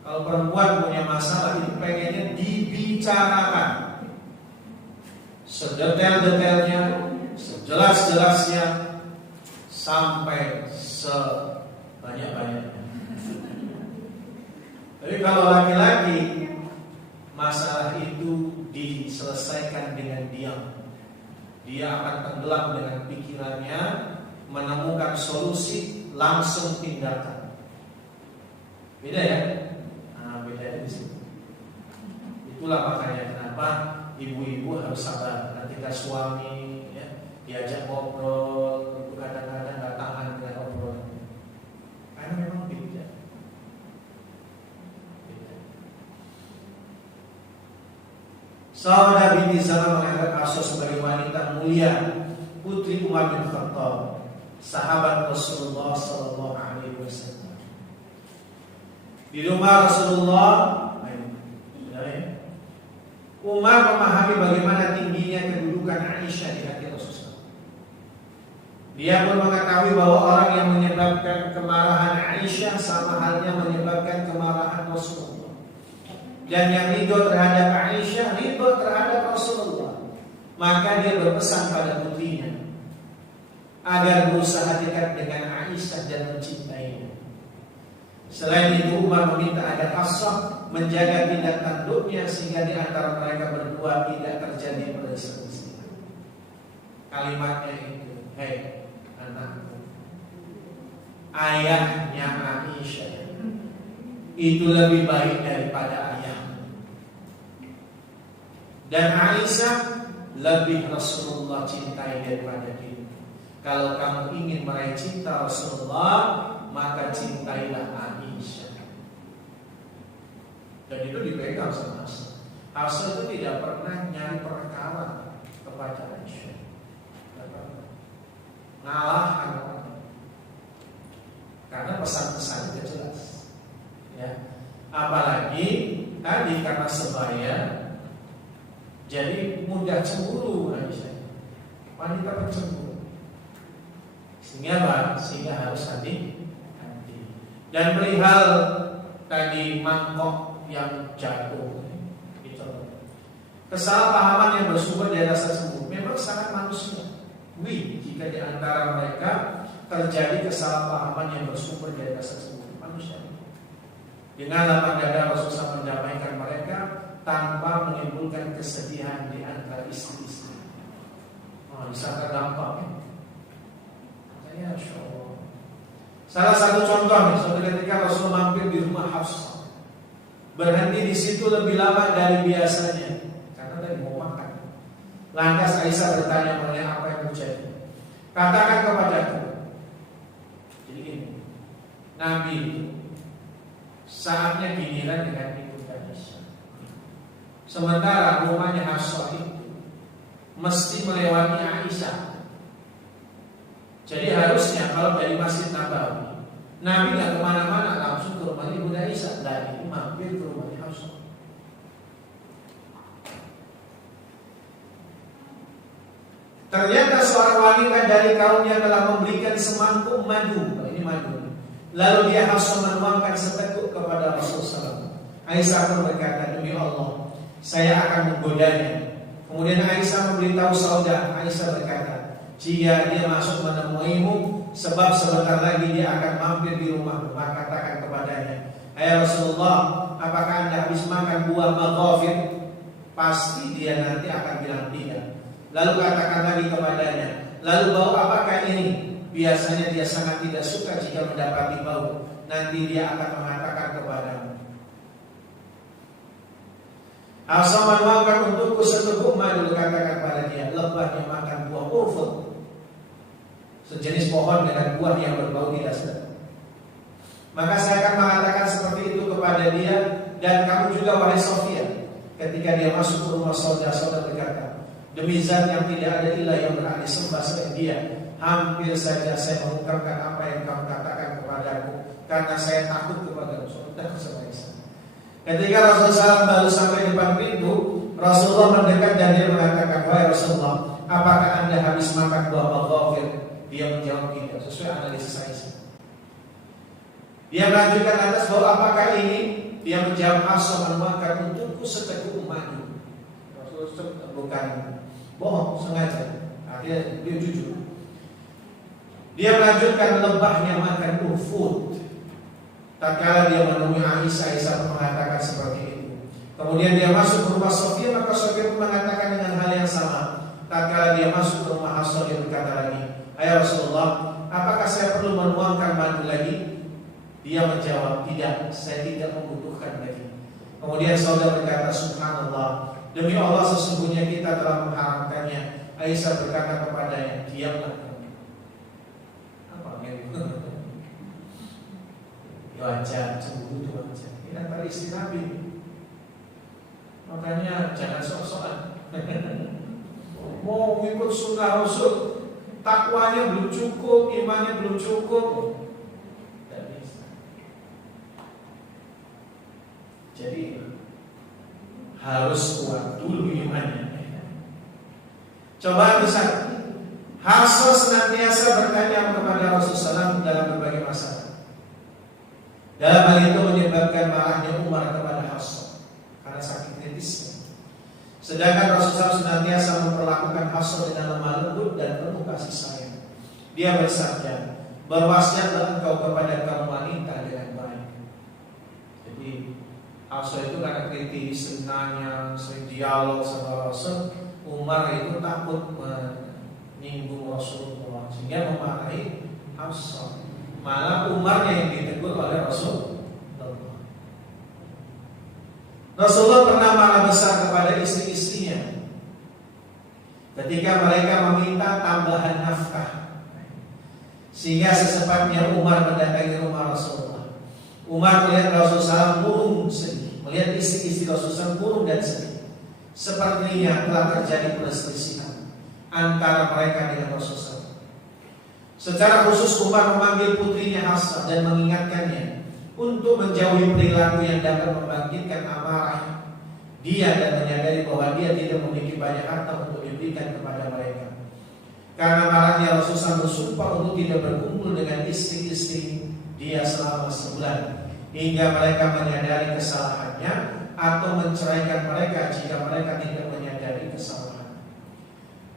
Kalau perempuan punya masalah itu pengennya dibicarakan sedetail-detailnya, sejelas-jelasnya, sampai sebanyak-banyaknya. Tapi kalau laki-laki, masalah itu diselesaikan dengan diam. Dia akan tenggelam dengan pikirannya, menemukan solusi, langsung tindakan. Beda ya? Beda di sini. Itulah makanya kenapa ibu-ibu harus sabar. Ketika suami ya, diajak ngobrol, itu kadang-kadang nggak tahan dengan obrolan. Karena memang beda. Saudah binti Zam'ah menganggap Hafsah sebagai wanita mulia, putri Umar bin Khattab, sahabat Rasulullah Sallallahu Alaihi Wasallam. Di rumah Rasulullah, Umar memahami bagaimana tingginya kedudukan Aisyah di hati Rasulullah. Dia pun mengetahui bahwa orang yang menyebabkan kemarahan Aisyah sama halnya menyebabkan kemarahan Rasulullah. Dan yang ridho terhadap Aisyah, ridho terhadap Rasulullah. Maka dia berpesan pada putrinya agar berusaha dekat dengan Aisyah dan mencintainya. Selain itu Umar meminta agar Hafsah menjaga tindak tanduknya sehingga di antara mereka berdua tidak terjadi perselisihan. Kalimatnya itu, hei anakku, ayahnya Aisyah itu lebih baik daripada ayahmu, dan Aisyah lebih Rasulullah cintai daripada dirimu. Kalau kamu ingin meraih cinta Rasulullah, maka cintailah Aisyah. Dan itu dipegang sama Hafsah. Hafsah itu tidak pernah nyari perkara kepada Aisyah, ngalahkan orang, karena pesan-pesan itu jelas. Ya, apalagi tadi karena sebaya, jadi mudah cemburu Aisyah, wanita pencemburu. Sehingga harus hati-hati. Dan perihal tadi mangkok yang jatuh, gitu. Kesalahpahaman yang bersumber dari rasa cemburu memang sangat manusiawi. Jika di antara mereka terjadi kesalahpahaman yang bersumber dari rasa cemburu, manusiawi. Dengan lapang dada Rasulullah mendamaikan mereka tanpa menimbulkan kesedihan di antara istri-istri. Disangka gampang ya? Ya, Masya Allah. Salah satu contoh nih, suatu ketika Rasul mampir di rumah Hafsah, berhenti di situ lebih lama dari biasanya karena tadi mau makan. Lantas Aisyah bertanya mengenai apa yang terjadi. Katakan kepadaku. Jadi ini, Nabi itu saatnya giliran dengan ibu Aisyah. Sementara rumahnya Hafsah itu mesti melewati Aisyah. Jadi harusnya kalau dari Masjid Nabawi, Nabi nggak kemana-mana, langsung ke rumah Ibu Aisyah, dan ini mampir ke rumah Hafsah. Ternyata seorang wanita dari kaumnya telah memberikan semangkuk madu. Ini madu. Lalu dia Hafsah menuangkan seteguk kepada Rasulullah SAW. Aisyah pun berkata, demi Allah, saya akan menggodanya. Kemudian Aisyah memberitahu Saudah. Aisyah berkata, jika dia masuk menemuimu, sebab sebentar lagi dia akan mampir di rumahmu, maka katakan kepadanya, hai Rasulullah, apakah Anda habis makan buah maghafir? Pasti dia nanti akan bilang tidak. Lalu katakan lagi kepadanya, lalu bau apakah ini? Biasanya dia sangat tidak suka jika mendapati bau. Nanti dia akan mengatakan kepadamu, Hafsah menuangkan untukku seteguk madu. Katakan pada dia, lebah yang makan buah urfut, sejenis pohon dengan buah yang berbau tidak sedap. Maka saya akan mengatakan seperti itu kepada dia, dan kamu juga wahai Sofia. Ketika dia masuk ke rumah saudara-saudara berkata, demi zat yang tidak ada ilah yang berhak disembah selain dia, hampir saja saya mengungkapkan apa yang kamu katakan kepadaku, karena saya takut kepadamu. Takut sama Aisyah. Ketika Rasulullah baru sampai depan pintu, Rasulullah mendekat dan dia mengatakan, wahai Rasulullah, apakah Anda habis makan buah maghafir? Dia menjawab tidak, sesuai analisis Aisyah. Dia melanjutkan atas bahwa apakah ini? Dia menjawab, Hafsah menuangkan untukku seteguk madu. Rasulullah bukan bohong, sengaja. Akhirnya dia jujur. Dia melanjutkan, lebahnya makan urfut. Tatkala dia menemui Aisyah, Aisyah mengatakan seperti itu. Kemudian dia masuk ke rumah Sofia, maka Sofia pun mengatakan dengan hal yang sama. Tatkala dia masuk ke rumah Hafsah, dia berkata lagi, hai Rasulullah, apakah saya perlu menuangkan madu lagi? Dia menjawab, tidak, saya tidak membutuhkan lagi. Kemudian saudara berkata, subhanallah, demi Allah sesungguhnya kita telah mengharamkannya. Aisyah berkata kepadanya, diamlah kamu. Apa gitu? Wajar, cemburu itu wajar. Ini antara istri Nabi. Makanya jangan sok-sokan. Mau ikut sunnah Rasul, takwanya belum cukup, imannya belum cukup, tidak bisa. Jadi harus kuat dulu imannya. Coba bisa. Hafsah senantiasa bertanya kepada Rasulullah SAW dalam berbagai masalah. Dalam hal itu menyebabkan marahnya Umar kepada Hafsah karena saking kritisnya. Sedangkan Rasulullah senantiasa memperlakukan Hafsah dengan lemah lembut dan penuh kasih sayang. Dia bersabda, berwasiatlah engkau kepada kaum wanita dengan baik. Jadi Hafsah itu karena kritis, sering dialog sama Rasul. Umar itu takut menyinggung Rasulullah sehingga memarahi Hafsah. Malah Umarnya yang ditegur oleh Rasulullah. Rasulullah pernah marah besar kepada istri-istrinya ketika mereka meminta tambahan nafkah, sehingga secepatnya Umar mendatangi rumah Rasulullah. Umar melihat Rasulullah murung sedih, melihat istri-istri Rasulullah murung dan sedih. Sepertinya telah terjadi perselisihan antara mereka dengan Rasulullah. Secara khusus Umar memanggil putrinya Hafsah dan mengingatkannya untuk menjauhi perilaku yang dapat membangkitkan amarah dia dan menyadari bahwa dia tidak memiliki banyak harta untuk diberikan kepada mereka. Karena marahnya Rasulullah bersumpah untuk tidak berkumpul dengan istri-istri dia selama sebulan, hingga mereka menyadari kesalahannya atau menceraikan mereka jika mereka tidak menyadari kesalahan.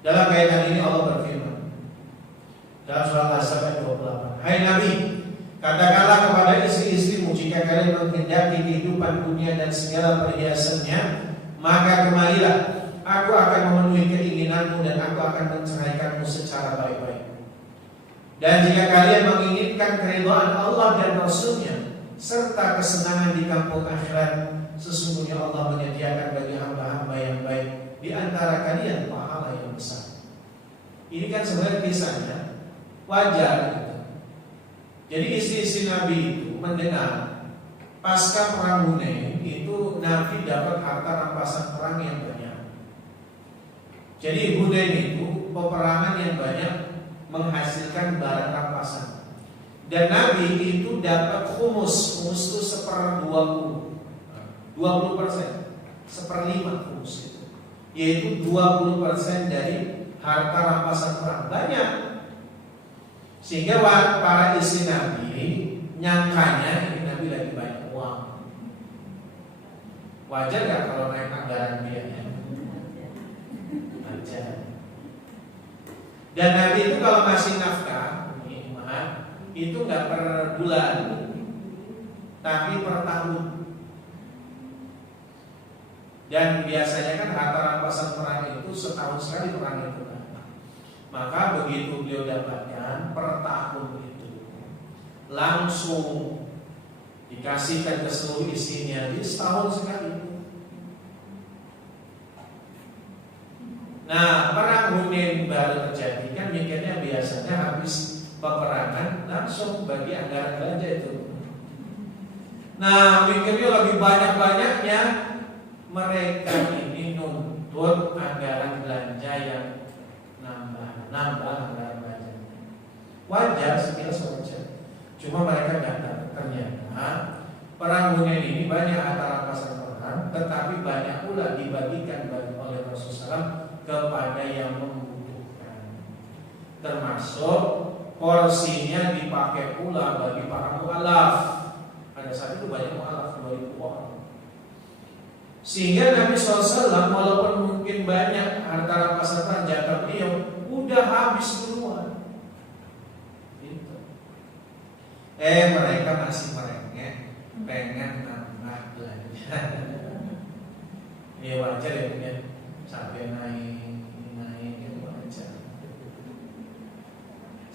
Dalam kaitan ini Allah berfirman dalam surat Al-Ahzab ayat 28, hai Nabi, katakanlah kepada istri-istrimu, jika kalian menghendaki kehidupan dunia dan segala perhiasannya, maka kemarilah, aku akan memenuhi keinginanmu dan aku akan menceraikanmu secara baik-baik. Dan jika kalian menginginkan keridhaan Allah dan Rasul-Nya serta kesenangan di kampung akhirat, sesungguhnya Allah menyediakan bagi hamba-hamba yang baik di antara kalian pahala yang besar. Ini kan sebenarnya kisahnya wajar gitu. Jadi istri-istri Nabi itu mendengar pasca perang Hunain itu Nabi dapat harta rampasan perang yang banyak. Jadi Hunain itu peperangan yang banyak menghasilkan barang rampasan. Dan Nabi itu dapat khumus itu 1/20, 20%, 1/5 khumus itu, yaitu 20% dari harta rampasan perang, banyak. Sehingga para istri Nabi nyangkanya ini Nabi lagi banyak uang. Wajar gak kalau naik anggaran dia? Wajar. Dan Nabi itu kalau ngasih nafkah, itu gak per bulan, tapi per tahun. Dan biasanya kan harta rampasan perang itu setahun sekali perang itu. Maka begitu beliau dapatkan per tahun itu langsung dikasihkan ke seluruh istrinya di setahun sekali. Nah, perang Hunain baru terjadi kan, mikirnya biasanya habis peperangan langsung bagi anggaran belanja itu. Nah, mikirnya lebih banyak-banyaknya mereka ini nuntut anggaran belanja yang nambah anggaran belanja. Wajar, sekilas wajar. Cuma mereka nggak tahu ternyata perang Hunain ini banyak harta rampasan perang, tetapi banyak pula dibagikan oleh Rasulullah kepada yang membutuhkan. Termasuk porsinya dipakai pula bagi para mu'alaf. Pada saat itu banyak mu'alaf 2000 orang. Sehingga Nabi SAW walaupun mungkin banyak harta rampasan perang jatah beliau udah habis duluan. Gitu. Mereka masih merengek, pengen nambah belanja. Ya wajar ya punya sampai naik itu wajar.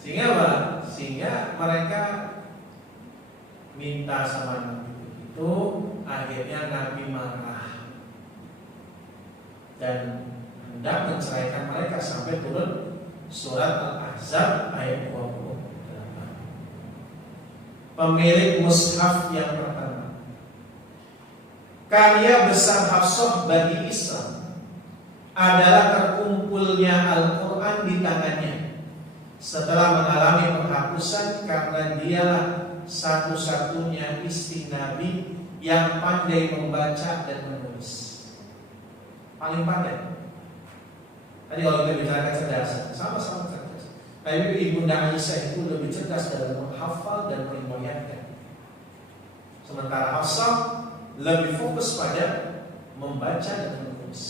Sehingga apa? Sehingga mereka minta sama Nabi itu, akhirnya Nabi marah dan hendak menceraikan mereka sampai turun surat Al-Ahzab ayat 28. Pemilik mushaf yang pertama. Karya besar Hafsah bagi Islam adalah terkumpulnya Al-Quran di tangannya setelah mengalami penghapusan, karena dialah satu-satunya istri Nabi yang pandai membaca dan menulis. Paling pandai. Tadi kalau kita bicara kecerdasan, sama-sama cerdas. Tapi Ibunda Aisyah itu lebih cerdas dalam menghafal dan meriwayatkan. Sementara Hafsah lebih fokus pada membaca dan menulis.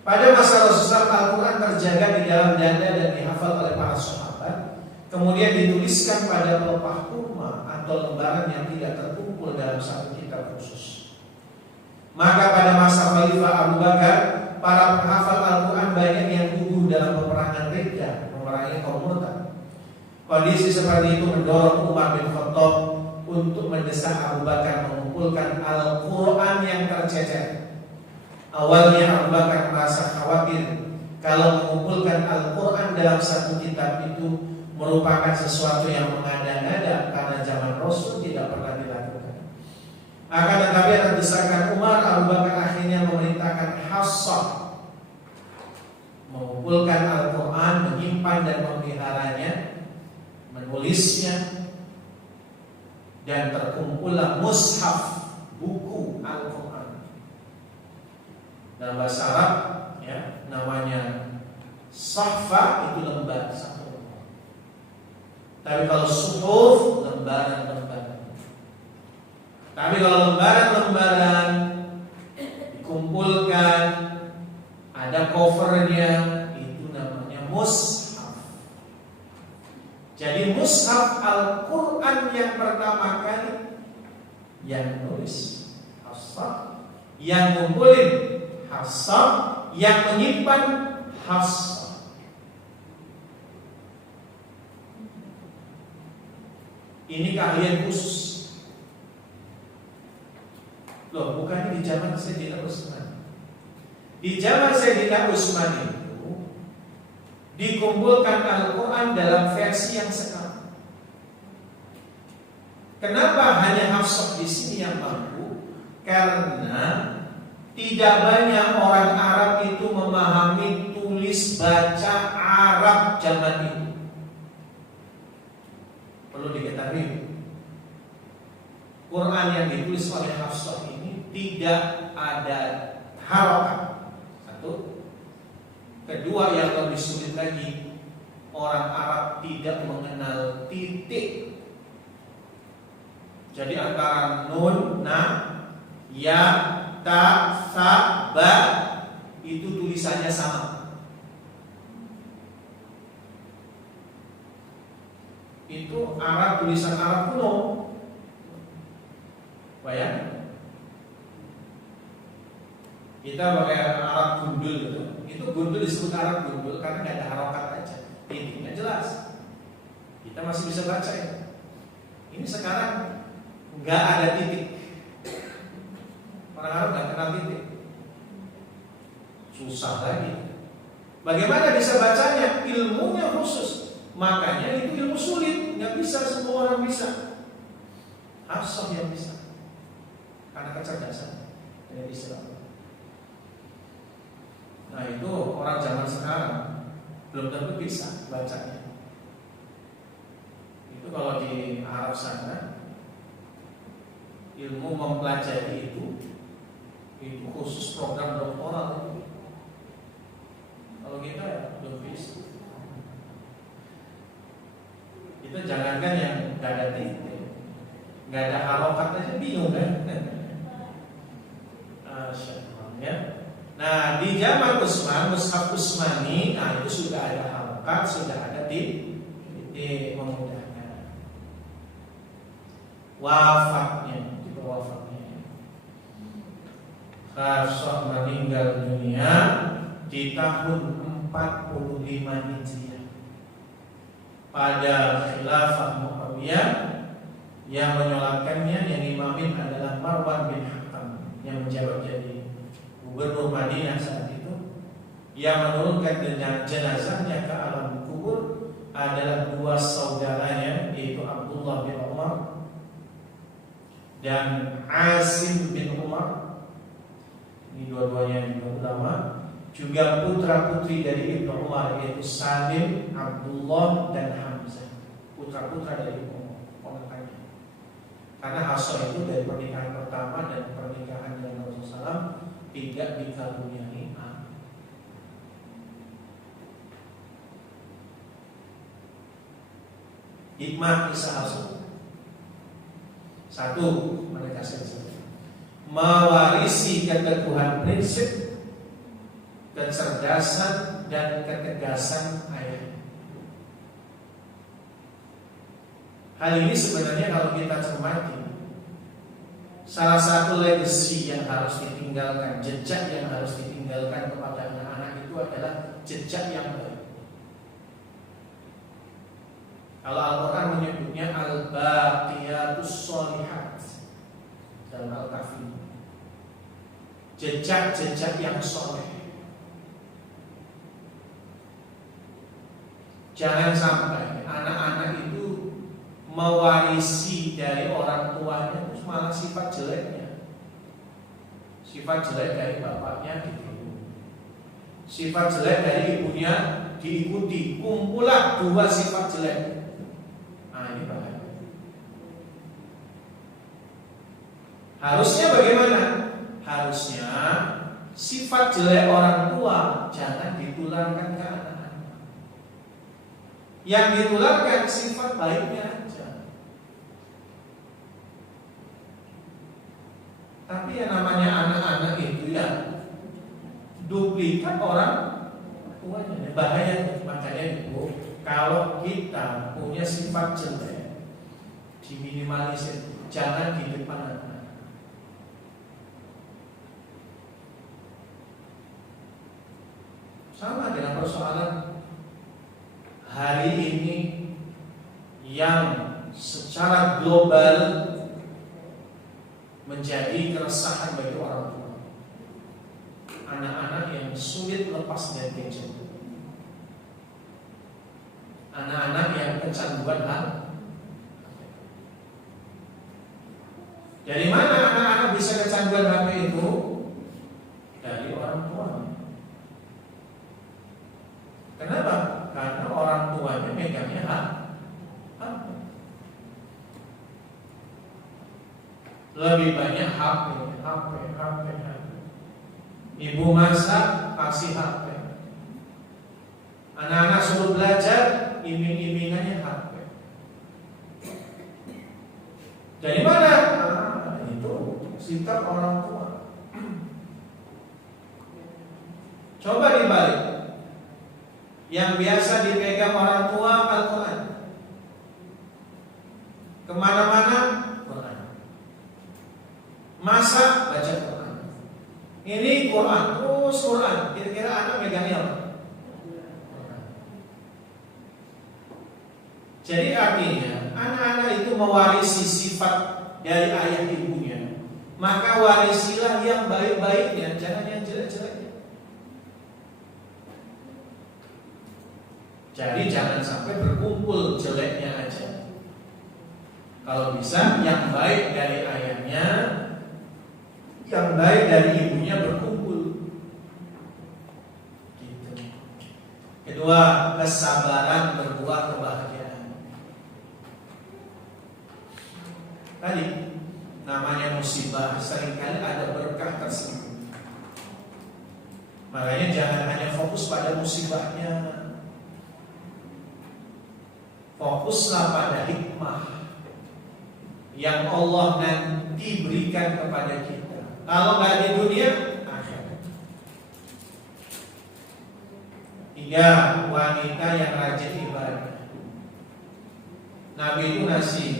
Pada masa Rasulullah Al-Quran terjaga di dalam dada dan dihafal oleh para sahabat, kemudian dituliskan pada pelepah kurma atau lembaran yang tidak terkumpul dalam satu kitab khusus. Maka pada masa Khalifah Abu Bakar, para penghafal Al-Quran banyak yang gugur dalam peperangan Riddah, memerangi kaum murtad. Kondisi seperti itu mendorong Umar bin Khattab untuk mendesak Abu Bakar mengumpulkan Al-Quran yang tercecer. Awalnya Abu Bakar merasa khawatir kalau mengumpulkan Al-Quran dalam satu kitab itu merupakan sesuatu yang mengada-ngada karena zaman Rasul tidak pernah dilakukan. Akan tetapi atas desakan Umar, Abu Bakar akhirnya memerintahkan Hafsah mengumpulkan Al-Quran, menyimpan dan memeliharanya, menulisnya, dan terkumpullah mushaf, buku Al-Quran. Dalam bahasa Arab ya, namanya sahfa, itu lembar satu. Tapi kalau suhuf, lembaran-lembaran. Tapi kalau lembaran-lembaran dikumpulkan, ada covernya, itu namanya mushaf. Jadi mushaf Al-Quran yang pertama kali yang nulis Hafsah, yang ngumpulin Hafsah, yang menyimpan Hafsah. Ini keahlian khusus. Loh, bukannya di zaman Sayyidina Utsman. Di zaman Sayyidina Utsman itu dikumpulkan Al-Quran dalam versi yang sekarang. Kenapa hanya Hafsah di sini yang mampu? Karena tidak banyak orang Arab itu memahami tulis baca Arab zaman itu. Perlu diketahui, Quran yang ditulis oleh Hafsah ini tidak ada harokat. Satu. Kedua, yang lebih sulit lagi, orang Arab tidak mengenal titik. Jadi antara nun, na, ya, ta, sa, ba, itu tulisannya sama. Itu Arab, tulisan Arab kuno. Bayang? Kita pakai Arab gundul gitu. Itu gundul disebut Arab gundul karena nggak ada harokat aja, titiknya jelas. Kita masih bisa baca ya. Ini sekarang nggak ada titik. Orang Arab nggak kenal titik, susah lagi. Bagaimana bisa bacanya? Ilmunya khusus. Makanya itu ilmu sulit, nggak bisa semua orang bisa. Hafsah yang bisa, karena kecerdasan dan istilah. Nah itu orang zaman sekarang belum tentu bisa bacanya. Itu kalau di Arab sana ilmu mempelajari itu khusus program doktoral itu. Kalau kita ya belum bisa. Kita jangankan yang nggak ada titik, nggak ada harokat aja bingung kan? Ya. Nah di zaman Utsman, mushaf Utsmani, nah itu sudah ada harokat, sudah ada titik memudahkan. Wafatnya, itu wafatnya. Hafsah meninggal dunia di tahun 45 Hijriah pada khilafah Muawiyah. Yang menyolatkannya, yang imamin adalah Marwan bin Hakam yang menjabat jadi gubernur Madinah saat itu. Yang menurunkan jenazahnya ke alam kubur adalah dua saudaranya, yaitu Abdullah bin Umar dan Asim bin Umar. Ini dua-duanya juga ulama. Juga putra-putri dari Ibnu Umar, yaitu Salim, Abdullah dan Hamzah. Putra-putra dari Ibnu Umar, ponakannya. Karena Hafsah itu dari pernikahan pertama dan pernikahan dengan Rasulullah SAW tidak dikaruniai anak. Hikmah kisah Hafsah. Satu, mereka mewarisi keteguhan prinsip, kecerdasan dan ketegasan ayah. Hal ini sebenarnya kalau kita cermati, salah satu legacy yang harus ditinggalkan, jejak yang harus ditinggalkan kepada anak-anak itu adalah jejak yang baik. Kalau Al-Quran menyebutnya al-baqiyatus sholihat dalam Al-Kahfi, jejak-jejak yang soleh. Jangan sampai anak-anak itu mewarisi dari orang tuanya itu malah sifat jeleknya. Sifat jelek dari bapaknya ditiru, sifat jelek dari ibunya diikuti, kumpulah dua sifat jelek. Nah, ini bahaya. Harusnya bagaimana? Harusnya sifat jelek orang tua jangan ditularkan ke anak-anak. Yang ditularkan sifat baiknya aja. Tapi yang namanya anak-anak itu ya duplikat orang tuanya, bahaya. Makanya ibu, kalau kita punya sifat jelek, diminimalisir, jangan di depan anak. Sama dengan persoalan hari ini yang secara global menjadi keresahan bagi orang tua. Anak-anak yang sulit lepas dari gadget, anak-anak yang kecanduan hal. Dari mana anak-anak bisa kecanduan HP itu? Dari orang tuanya. Kenapa? Karena orang tuanya megangnya HP. Lebih banyak HP. Ibu masak, kasih HP. Anak-anak suruh belajar, iming-imingannya HP. Dari mana? Itu sikap orang tua. Coba dibalik. Yang biasa dipegang orang tua Al-Quran, kemana-mana Quran, masak baca Quran, ini Quran, terus Quran. Kira-kira anak megangnya apa? Jadi artinya anak-anak itu mewarisi sifat dari ayah ibunya, maka warisilah yang baik-baiknya, jangan yang jelek-jeleknya. Jadi jangan sampai berkumpul jeleknya aja. Kalau bisa yang baik dari ayahnya, yang baik dari ibunya berkumpul. Gitu. Kedua, kesabaran berbuah kebahagiaan. Tadi namanya musibah, seringkali ada berkah tersebut. Makanya jangan hanya fokus pada musibahnya, fokuslah pada hikmah yang Allah nanti berikan kepada kita. Kalau nggak di dunia, akhirat. 3, wanita yang rajin ibadah. Nabi itu ngasih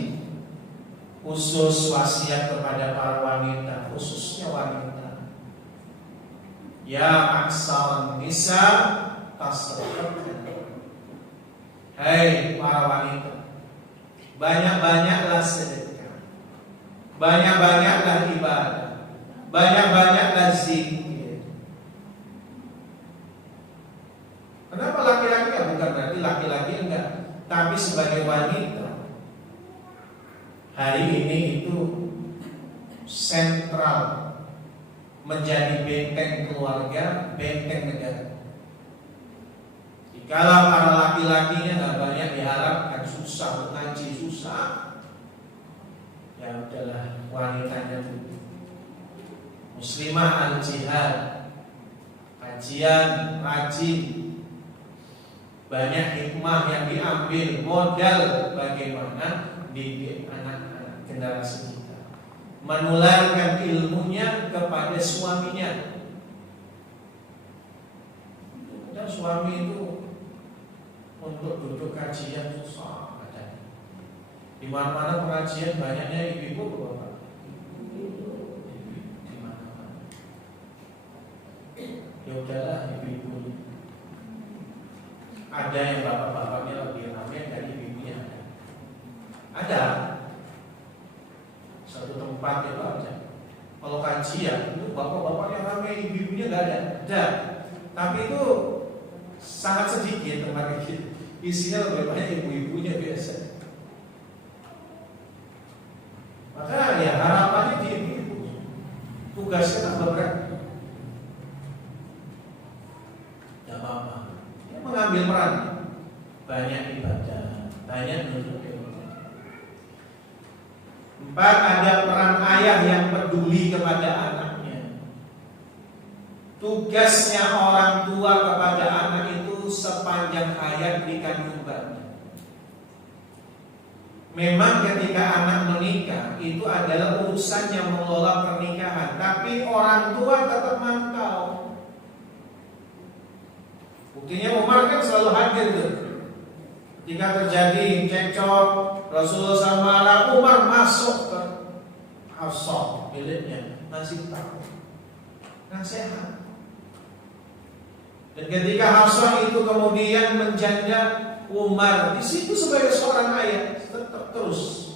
khusus wasiat kepada para wanita, khususnya wanita. Ya aksal nisa tasawwur. Hai para wanita, banyak-banyaklah sedekah, banyak-banyaklah ibadah, banyak-banyaklah zikir. Kenapa laki-laki? Bukan berarti laki-laki enggak, tapi sebagai wanita hari ini itu sentral, menjadi benteng keluarga, benteng negara. Kalau para laki-lakinya nggak banyak diharapkan, susah ngaji, susah. Ya udahlah, wanitanya dulu. Muslimah al-jihad, kajian, rajin, banyak hikmah yang diambil, modal bagaimana didik anak-anak generasi kita, menularkan ilmunya kepada suaminya. suami itu untuk duduk kajian susah katanya. Di mana-mana pengajian banyaknya ibu-ibu bapak. Di mana-mana. Ya udahlah ibu-ibu. Ada yang bapak-bapaknya lebih ramai dari ibu-ibunya. Ada. Satu tempat itu aja. Kalau kajian itu bapak-bapaknya ramai, ibu-ibunya nggak ada. Ada. Tapi itu sangat sedikit tempat itu. Isinya lebih banyak ibu-ibunya biasa. Maka ya harapannya di ibu-ibu. Tugasnya tambah berat. Tidak apa-apa. Dia mengambil peran. Banyak ibadah, banyak menuntut ilmu. 4, ada peran ayah yang peduli kepada anaknya. Tugasnya orang tua kepada anak itu sepanjang hayat dikandung badan. Memang ketika anak menikah itu adalah urusan yang mengelola pernikahan, tapi orang tua tetap mantau. Buktinya Umar kan selalu hadir tuh. Ketika terjadi cekcok Rasulullah SAW, Umar masuk ke Hafsah miliknya, ngasih tahu, nasihat. Dan ketika Hafsah itu kemudian menjanda, Umar di situ sebagai seorang ayah tetap terus.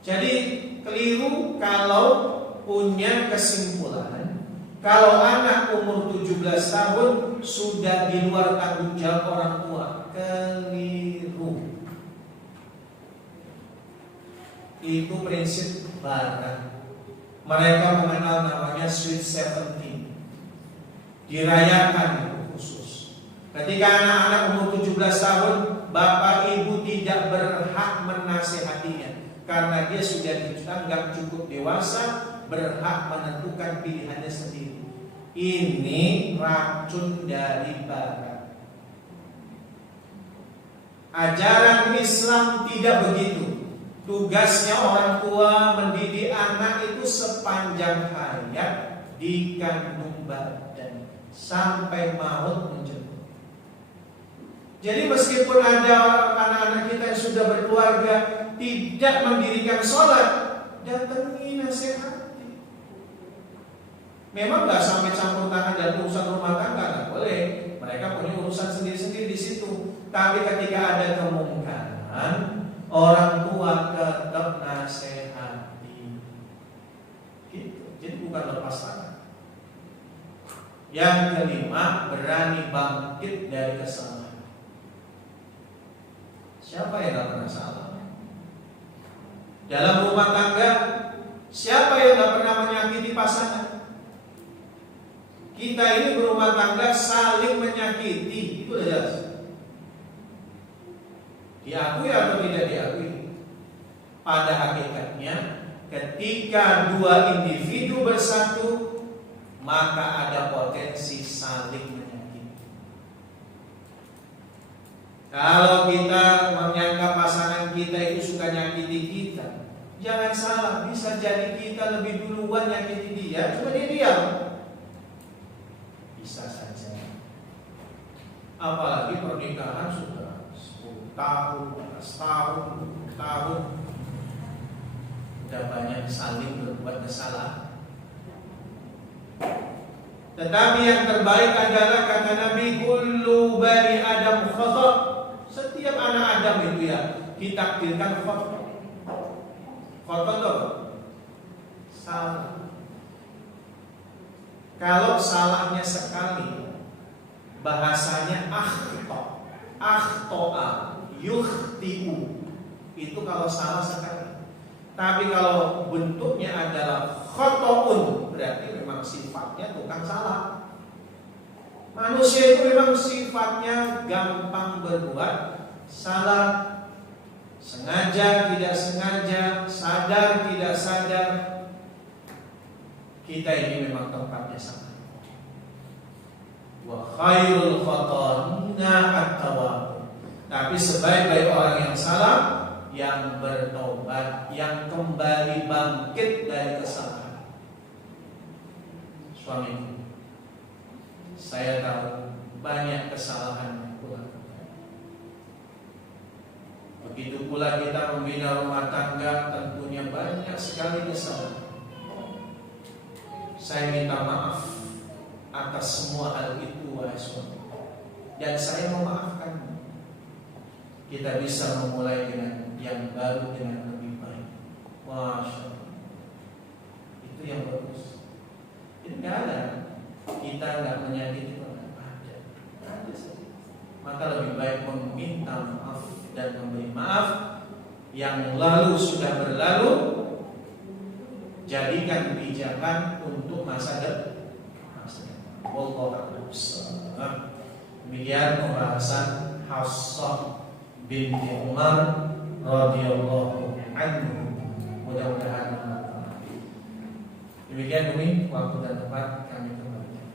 Jadi keliru kalau punya kesimpulan kalau anak umur 17 tahun sudah di luar tanggung jawab orang tua. Keliru. Itu prinsip barat. Mereka mengenal namanya Sweet 17. Dirayakan itu khusus. Ketika anak-anak umur 17 tahun, bapak ibu tidak berhak menasehatinya karena dia sudah dianggap cukup dewasa, berhak menentukan pilihannya sendiri. Ini racun dari barat. Ajaran Islam tidak begitu. Tugasnya orang tua mendidik anak itu sepanjang hayat dikandung badan sampai maut menjemput. Jadi meskipun ada anak-anak kita yang sudah berkeluarga tidak mendirikan sholat, datangi, nasihati. Memang nggak sampai campur tangan dalam urusan rumah tangga, nggak boleh. Mereka punya urusan sendiri-sendiri di situ. Tapi ketika ada kemungkaran, orang tua tetap nasihati. Gitu. Jadi bukan lepas tangan. Yang kelima, berani bangkit dari kesalahan. Siapa yang gak pernah salah? Dalam rumah tangga, siapa yang gak pernah menyakiti pasangan? Kita ini berumah tangga saling menyakiti, itu udah jelas. Diakui atau tidak diakui? Pada hakikatnya, ketika dua individu bersatu, maka ada potensi saling menyakiti. Kalau kita menyangka pasangan kita itu suka nyakiti kita, jangan salah, bisa jadi kita lebih duluan nyakiti dia, cuma dia diam. Bisa saja. Apalagi pernikahan sudah 10 tahun, 15 tahun, 20 tahun, udah banyak saling berbuat kesalahan. Tetapi yang terbaik adalah kata Nabi, kullu bani Adam khata'. Setiap anak Adam itu ya ditakdirkan khata'. Khata' itu salah. Kalau salahnya sekali, bahasanya akhto'a, yukhti'u. Itu kalau salah sekali. Tapi kalau bentuknya adalah khotoun, berarti memang sifatnya tukang salah. Manusia itu memang sifatnya gampang berbuat salah, sengaja tidak sengaja, sadar tidak sadar. Kita ini memang tempatnya salah. Wa khairul khata'ina at-tawwab. Tapi sebaik-baik orang yang salah, yang bertobat, yang kembali bangkit dari kesalahan. Suamiku, saya tahu banyak kesalahan yang kulakukan. Begitu pula kita membina rumah tangga, tentunya banyak sekali kesalahan. Saya minta maaf atas semua hal itu, wahai suami, dan saya memaafkan. Kita bisa memulai dengan yang baru dengan lebih baik. Masya Allah, itu yang bagus. Ini nggak ada, kita nggak menyakiti orang, ada saja. Maka lebih baik meminta maaf dan memberi maaf. Yang lalu sudah berlalu, jadikan pijakan untuk masa depan. Wallahu a'lam. Demikian pembahasan Hafsah binti Umar radhiyallahu anhu. Mudah-mudahan bermanfaat. Demikian ini waktu dan tempat kami kembalikan.